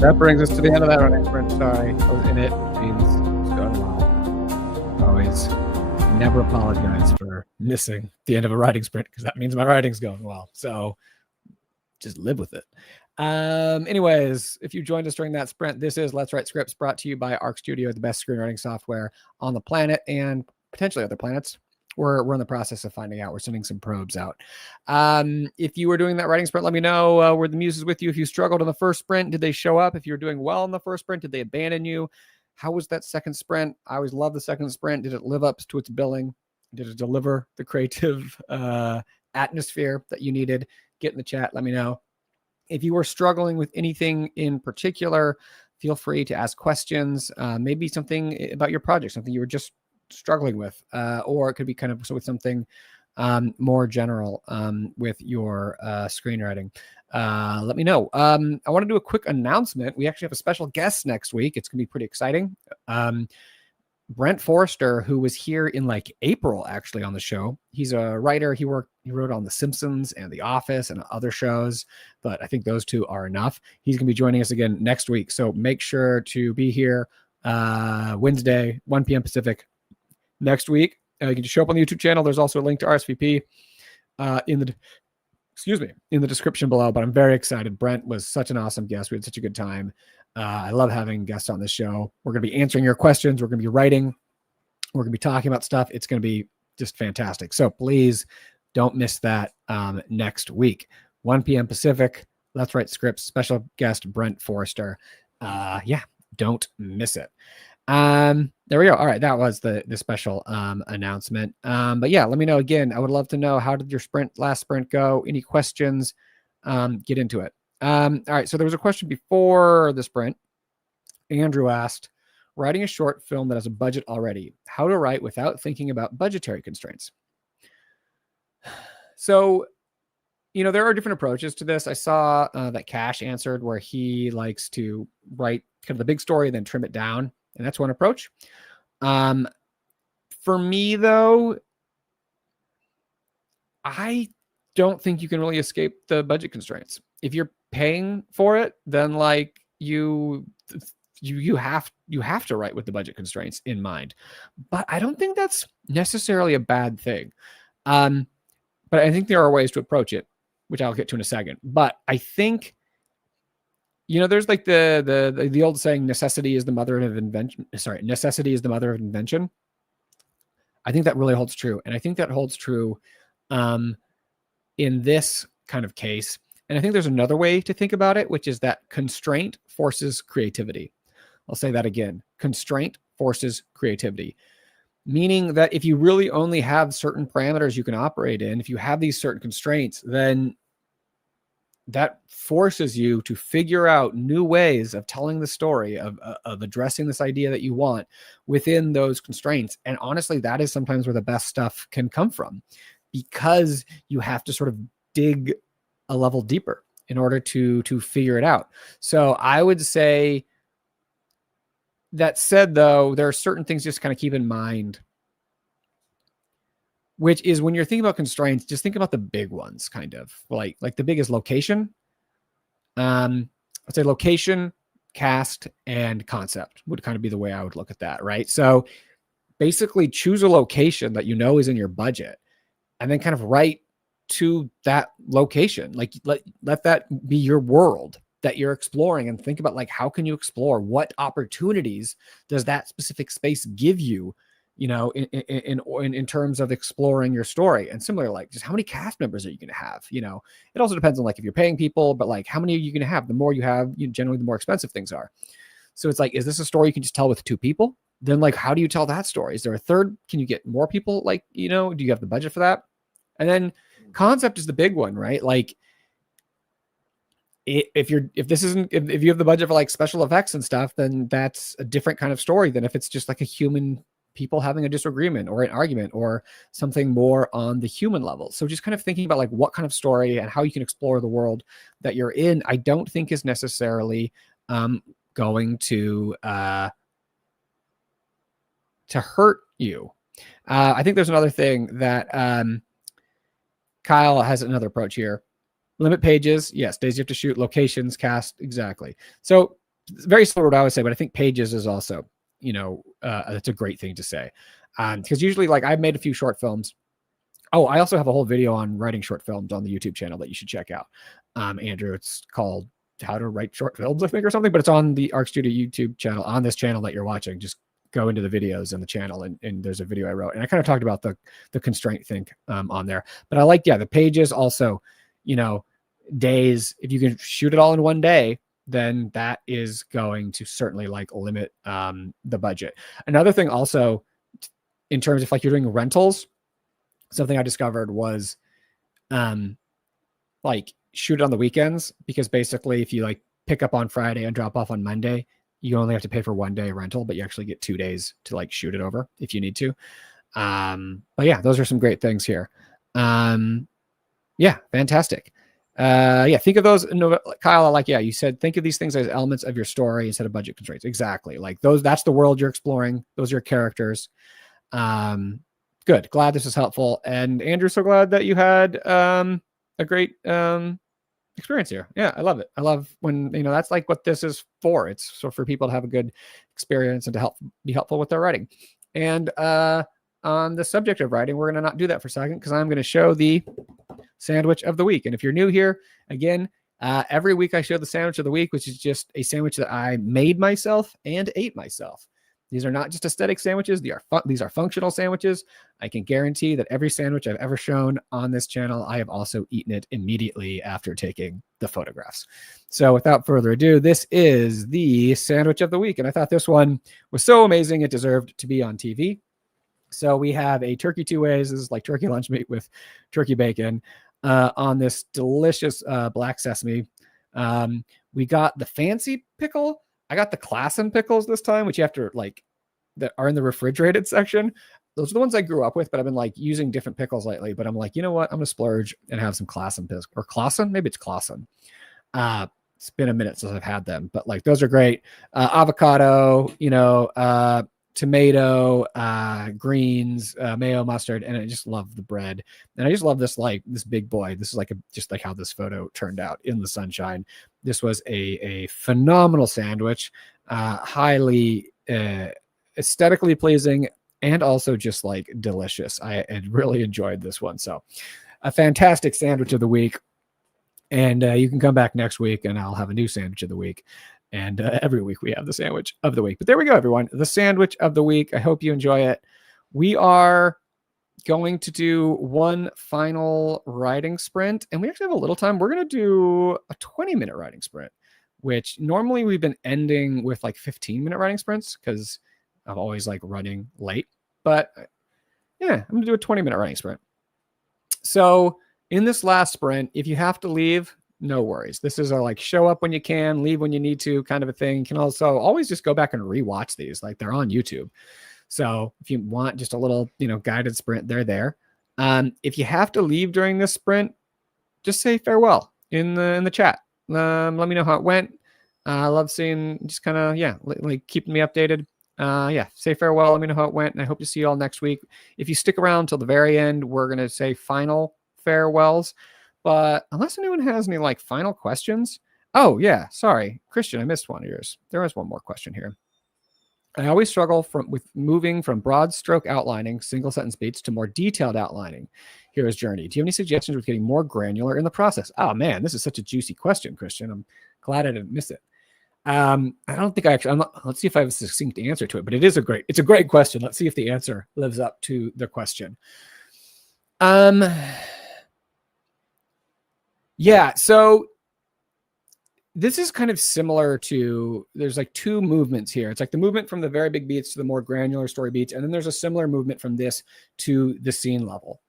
That brings us to the end of that writing sprint. Sorry, I was in it, which means it's going well. Always never apologize for missing the end of a writing sprint because that means my writing's going well. So just live with it. Anyways, if you joined us during that sprint, this is Let's Write Scripts, brought to you by Arc Studio, the best screenwriting software on the planet and potentially other planets. We're in the process of finding out. We're sending some probes out. If you were doing that writing sprint, let me know where the muse is with you. If you struggled in the first sprint, did they show up? If you were doing well in the first sprint, did they abandon you? How was that second sprint? I always love the second sprint. Did it live up to its billing? Did it deliver the creative atmosphere that you needed? Get in the chat. Let me know. If you were struggling with anything in particular, feel free to ask questions. Maybe something about your project, something you were just struggling with, or it could be kind of with something more general with your screenwriting. Let me know. I want to do a quick announcement. We actually have a special guest next week. It's going to be pretty exciting. Brent Forrester, who was here in like April, actually on the show. He's a writer. He wrote on The Simpsons and The Office and other shows, but I think those two are enough. He's going to be joining us again next week. So make sure to be here Wednesday, 1 p.m. Pacific next week. You can just show up on the YouTube channel. There's also a link to RSVP in the description below, but I'm very excited. Brent was such an awesome guest. We had such a good time. I love having guests on this show. We're going to be answering your questions. We're going to be writing. We're going to be talking about stuff. It's going to be just fantastic. So please don't miss that next week. 1 p.m. Pacific. Let's Write Scripts. Special guest Brent Forrester. Don't miss it. There we go. All right. That was the special announcement. But yeah, let me know again. I would love to know, how did your last sprint go? Any questions? Get into it. All right. So there was a question before the sprint. Andrew asked, writing a short film that has a budget already, how to write without thinking about budgetary constraints. So, there are different approaches to this. I saw that Cash answered where he likes to write kind of the big story and then trim it down. And that's one approach. For me, though, I don't think you can really escape the budget constraints. If you're paying for it, then like you have to write with the budget constraints in mind. But I don't think that's necessarily a bad thing. But I think there are ways to approach it, which I'll get to in a second. But I think, there's like the old saying, necessity is the mother of invention. Necessity is the mother of invention. I think that really holds true. And I think that holds true in this kind of case. And I think there's another way to think about it, which is that constraint forces creativity. I'll say that again. Constraint forces creativity. Meaning that if you really only have certain parameters you can operate in, if you have these certain constraints, then that forces you to figure out new ways of telling the story, of addressing this idea that you want within those constraints. And honestly, that is sometimes where the best stuff can come from, because you have to sort of dig a level deeper in order to figure it out. So I would say, that said, though, there are certain things just kind of keep in mind, which is when you're thinking about constraints, just think about the big ones, kind of like the biggest location. I'd say location, cast, and concept would kind of be the way I would look at that, right? So basically choose a location that is in your budget, and then kind of write to that location. Like let that be your world that you're exploring, and think about like, how can you explore? What opportunities does that specific space give you, in terms of exploring your story? And similar, like, just how many cast members are you going to have? It also depends on like if you're paying people, but like how many are you going to have? The more you have, generally the more expensive things are. So it's like, is this a story you can just tell with 2 people? Then like, how do you tell that story? Is there a third? Can you get more people? Like, do you have the budget for that? And then concept is the big one, right? Like, if you have the budget for like special effects and stuff, then that's a different kind of story than if it's just like people having a disagreement or an argument or something more on the human level. So just kind of thinking about like what kind of story and how you can explore the world that you're in, I don't think is necessarily going to hurt you. I think there's another thing that Kyle has another approach here, limit pages. Yes. Days you have to shoot, locations, cast. Exactly. So very similar to what I would say, but I think pages is also, that's a great thing to say. Because usually, like, I've made a few short films. Oh, I also have a whole video on writing short films on the YouTube channel that you should check out. Andrew, it's called How to Write Short Films, I think, or something, but it's on the Arc Studio YouTube channel, on this channel that you're watching. Just go into the videos in the channel, and there's a video I wrote. And I kind of talked about the constraint thing on there. But I like, the pages also, days, if you can shoot it all in one day, then that is going to certainly like limit the budget. Another thing also, in terms of like you're doing rentals, something I discovered was like shoot it on the weekends, because basically if you like pick up on Friday and drop off on Monday, you only have to pay for 1 day rental, but you actually get 2 days to like shoot it over if you need to. But yeah, those are some great things here. Yeah, fantastic. Think of those. No, Kyle, you said, think of these things as elements of your story instead of budget constraints. Exactly. Like those, that's the world you're exploring. Those are your characters. Good. Glad this was helpful. And Andrew, so glad that you had a great experience here. Yeah, I love it. I love when, that's like what this is for. It's so for people to have a good experience and to be helpful with their writing. And on the subject of writing, we're going to not do that for a second, because I'm going to show the sandwich of the week. And if you're new here, again, every week I show the sandwich of the week, which is just a sandwich that I made myself and ate myself. These are not just aesthetic sandwiches. These are functional sandwiches. I can guarantee that every sandwich I've ever shown on this channel, I have also eaten it immediately after taking the photographs. So without further ado, this is the sandwich of the week. And I thought this one was so amazing, it deserved to be on TV. So we have a turkey 2 ways. This is like turkey lunch meat with turkey bacon on this delicious black sesame. We got the fancy pickle. I got the Klassen pickles this time, which you have to like, that are in the refrigerated section. Those are the ones I grew up with, but I've been like using different pickles lately. But I'm like, you know what? I'm gonna splurge and have some Klassen pickles, or Klassen. Maybe it's Klassen. It's been a minute since I've had them, but like those are great. Avocado, tomato, greens, mayo, mustard, and I just love the bread. And I just love this, like this big boy. This is like just like how this photo turned out in the sunshine. This was a phenomenal sandwich, highly aesthetically pleasing, and also just like delicious. I really enjoyed this one. So a fantastic sandwich of the week. And you can come back next week and I'll have a new sandwich of the week. And every week we have the sandwich of the week. But there we go, everyone. The sandwich of the week. I hope you enjoy it. We are going to do one final writing sprint, and we actually have a little time. We're going to do a 20-minute writing sprint, which normally we've been ending with like 15-minute writing sprints because I'm always like running late. But yeah, I'm going to do a 20-minute writing sprint. So in this last sprint, if you have to leave, no worries. This is a like show up when you can, leave when you need to kind of a thing. You can also always just go back and rewatch these. Like they're on YouTube. So if you want just a little, guided sprint, they're there. If you have to leave during this sprint, just say farewell in the chat. Let me know how it went. I love seeing, just kind of, like keeping me updated. Say farewell. Let me know how it went. And I hope to see you all next week. If you stick around till the very end, we're going to say final farewells. But unless anyone has any like final questions. Oh yeah, sorry, Christian, I missed one of yours. There was one more question here. I always struggle with moving from broad stroke outlining, single sentence beats, to more detailed outlining. Hero's journey. Do you have any suggestions with getting more granular in the process? Oh man, this is such a juicy question, Christian. I'm glad I didn't miss it. I don't think let's see if I have a succinct answer to it, but it's a great question. Let's see if the answer lives up to the question. Yeah, so this is kind of similar to, there's like 2 movements here. It's like the movement from the very big beats to the more granular story beats. And then there's a similar movement from this to the scene level.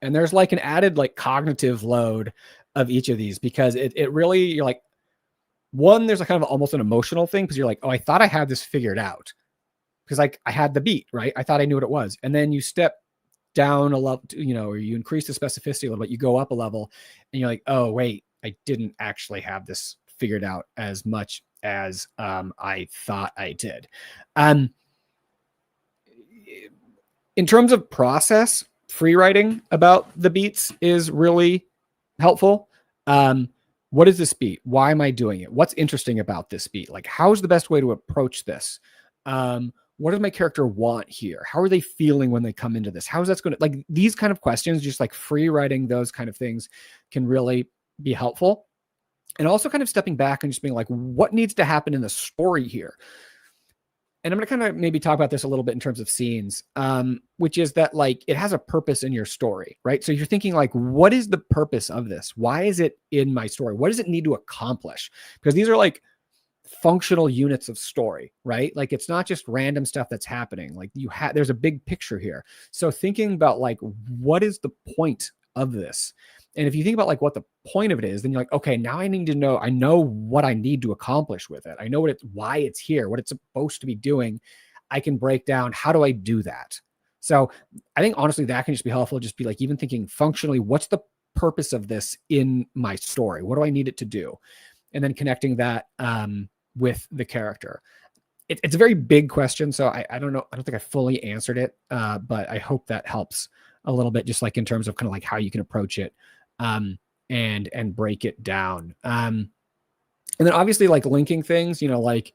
And there's like an added like cognitive load of each of these, because it really, you're like, one, there's a kind of almost an emotional thing, because you're like, oh, I thought I had this figured out. Because like I had the beat, right? I thought I knew what it was. And then you step down a level, or you increase the specificity a little bit, you go up a level and you're like, oh, wait, I didn't actually have this figured out as much as I thought I did. In terms of process, free writing about the beats is really helpful. Um, what is this beat? Why am I doing it? What's interesting about this beat? Like, how's the best way to approach this? What does my character want here? How are they feeling when they come into this? How's that's going to, like, these kind of questions, just like free writing those kind of things can really be helpful. And also kind of stepping back and just being like, what needs to happen in the story here? And I'm going to kind of maybe talk about this a little bit in terms of scenes, which is that like it has a purpose in your story, right? So you're thinking like, what is the purpose of this? Why is it in my story? What does it need to accomplish? Because these are like functional units of story, right? Like it's not just random stuff that's happening. Like there's a big picture here. So thinking about like, what is the point of this? And if you think about like what the point of it is, then you're like, okay, now I need to know, I know what I need to accomplish with it. I know why it's here, what it's supposed to be doing. I can break down, how do I do that? So I think honestly, that can just be helpful. Just be like, even thinking functionally, what's the purpose of this in my story? What do I need it to do? And then connecting that with the character. It's a very big question. So I don't know. I don't think I fully answered it, but I hope that helps a little bit, just like in terms of kind of like how you can approach it and break it down. And then obviously like linking things, like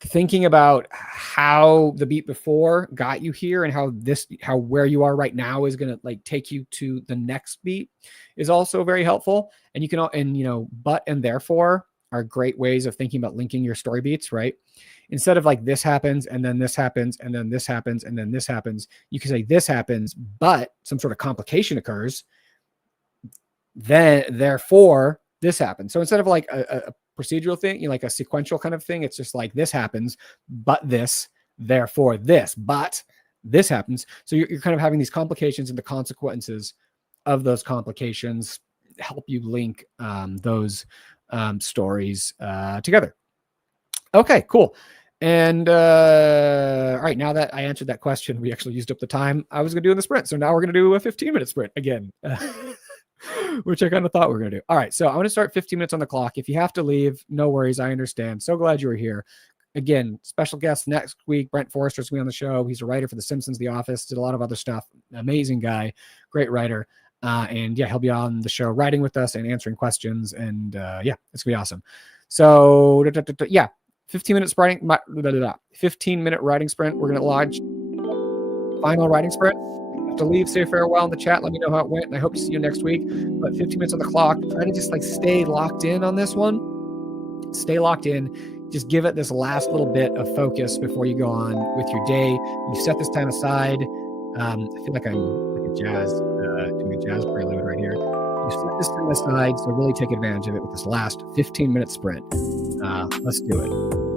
thinking about how the beat before got you here and how where you are right now is going to like take you to the next beat is also very helpful. And you can, but and therefore are great ways of thinking about linking your story beats, right? Instead of like this happens and then this happens and then this happens and then this happens, you can say this happens, but some sort of complication occurs. Then therefore this happens. So instead of like a procedural thing, like a sequential kind of thing, it's just like this happens, but this, therefore this, but this happens. So you're kind of having these complications and the consequences of those complications help you link those stories together. Okay, cool. And all right, now that I answered that question, we actually used up the time I was going to do in the sprint. So now we're going to do a 15-minute sprint again. Which I kind of thought we were going to do. All right. So I'm going to start 15 minutes on the clock. If you have to leave, no worries. I understand. So glad you were here. Again, special guest next week. Brent Forrester's going to be on the show. He's a writer for The Simpsons, The Office, did a lot of other stuff. Amazing guy, great writer. And yeah, he'll be on the show writing with us and answering questions. And yeah, it's going to be awesome. So yeah, 15-minute sprinting, 15-minute writing sprint. We're going to launch final writing sprint. To leave, say farewell in the chat. Let me know how it went, and I hope to see you next week. But 15 minutes on the clock. Try to just like stay locked in on this one. Stay locked in. Just give it this last little bit of focus before you go on with your day. You set this time aside. I feel like I'm like a jazz, doing a jazz prelude right here. You set this time aside, so really take advantage of it with this last 15-minute sprint. Let's do it.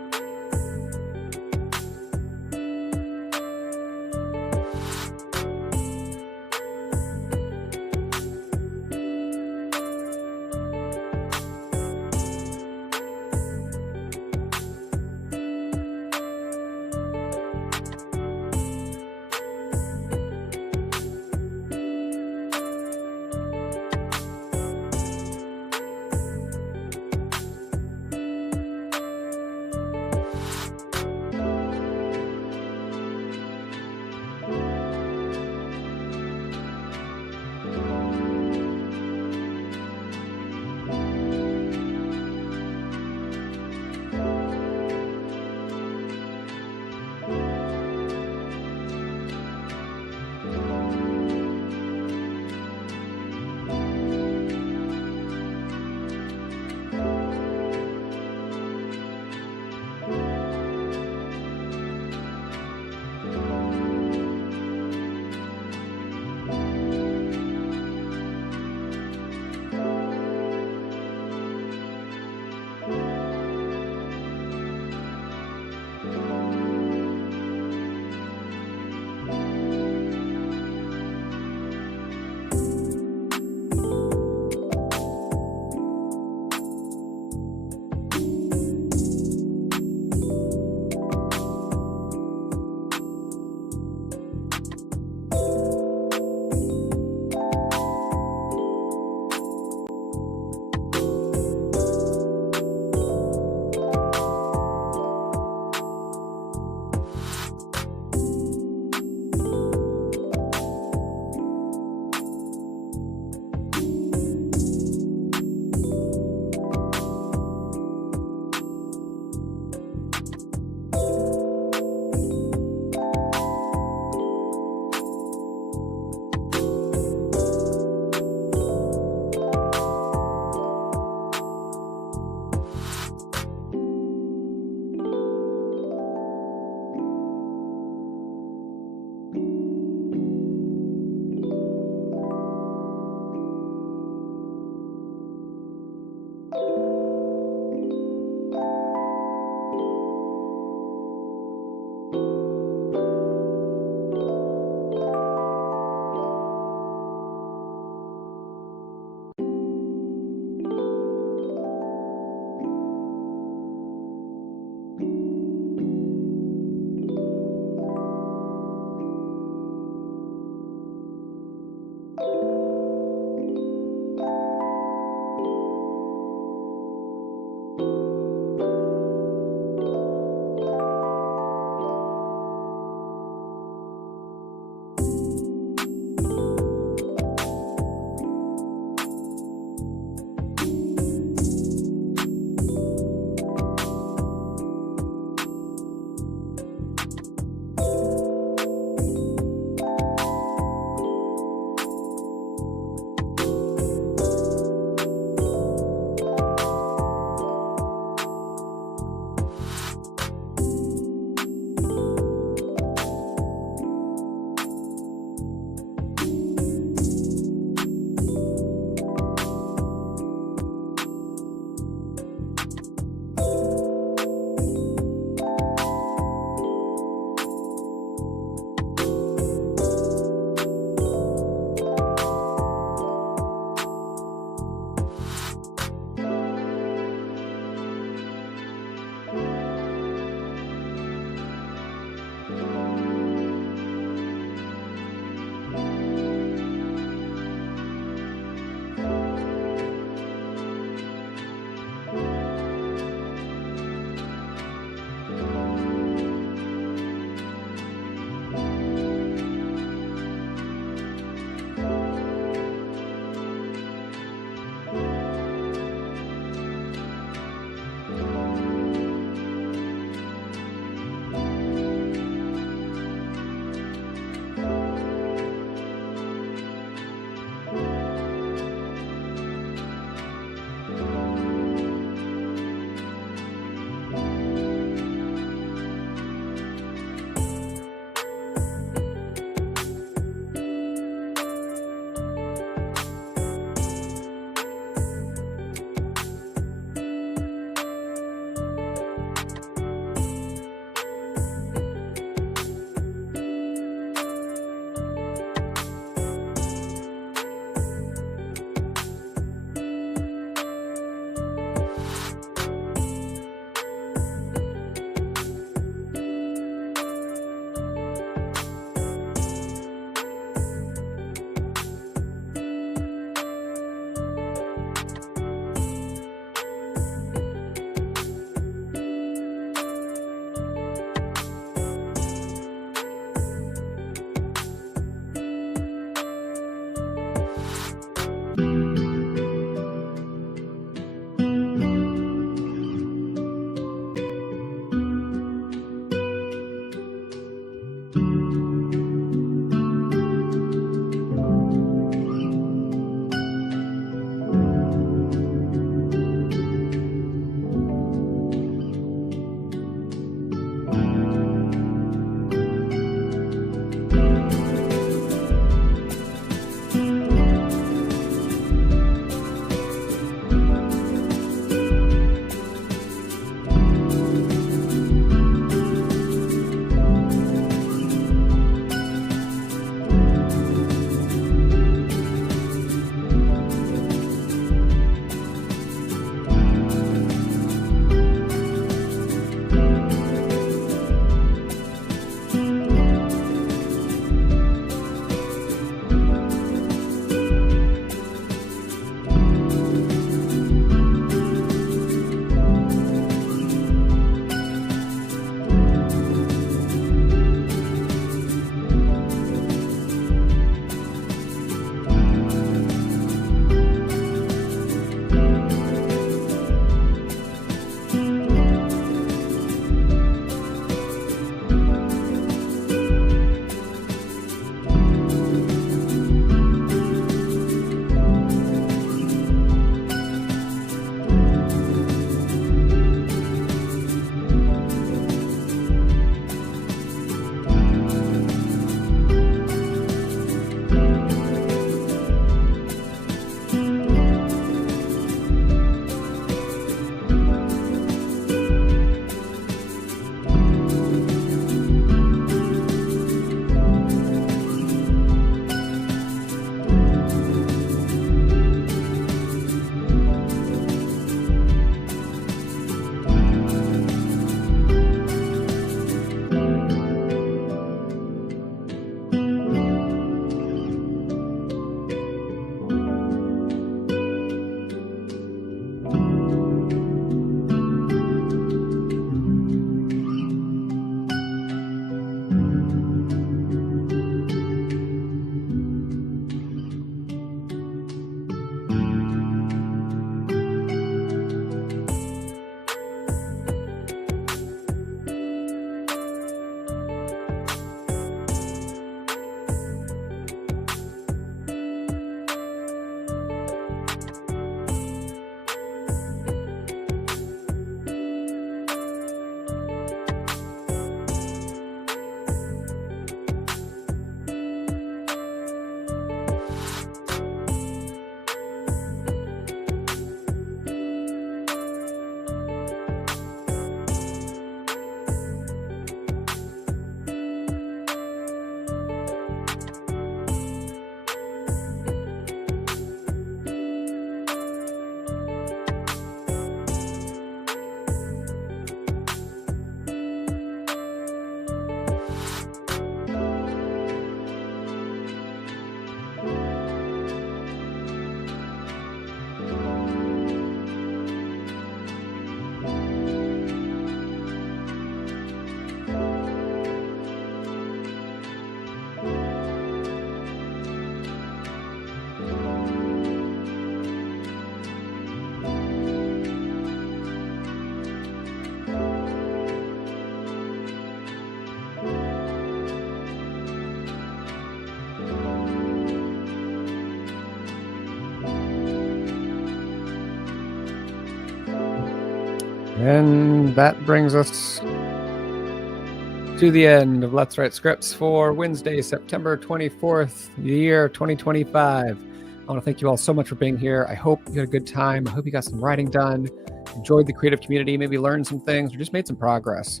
And that brings us to the end of Let's Write Scripts for Wednesday, September 24th, the year 2025. I want to thank you all so much for being here. I hope you had a good time. I hope you got some writing done, enjoyed the creative community, maybe learned some things, or just made some progress.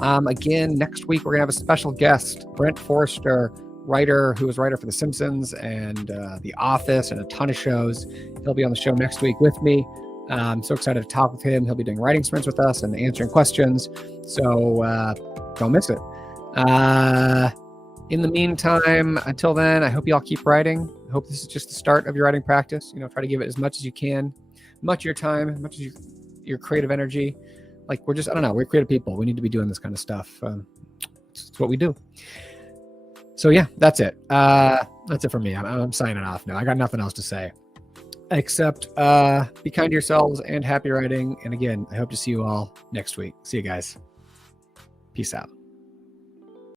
Again, next week, we're going to have a special guest, Brent Forrester, writer who was writer for The Simpsons and The Office and a ton of shows. He'll be on the show next week with me. I'm so excited to talk with him. He'll be doing writing sprints with us and answering questions. So don't miss it. In the meantime, until then, I hope you all keep writing. I hope this is just the start of your writing practice. Try to give it as much as you can, much of your time, as much as your creative energy. Like we're creative people. We need to be doing this kind of stuff. It's what we do. So yeah, that's it. That's it for me. I'm signing off now. I got nothing else to say except be kind to yourselves and happy writing. And again, I hope to see you all next week. See you guys. Peace out.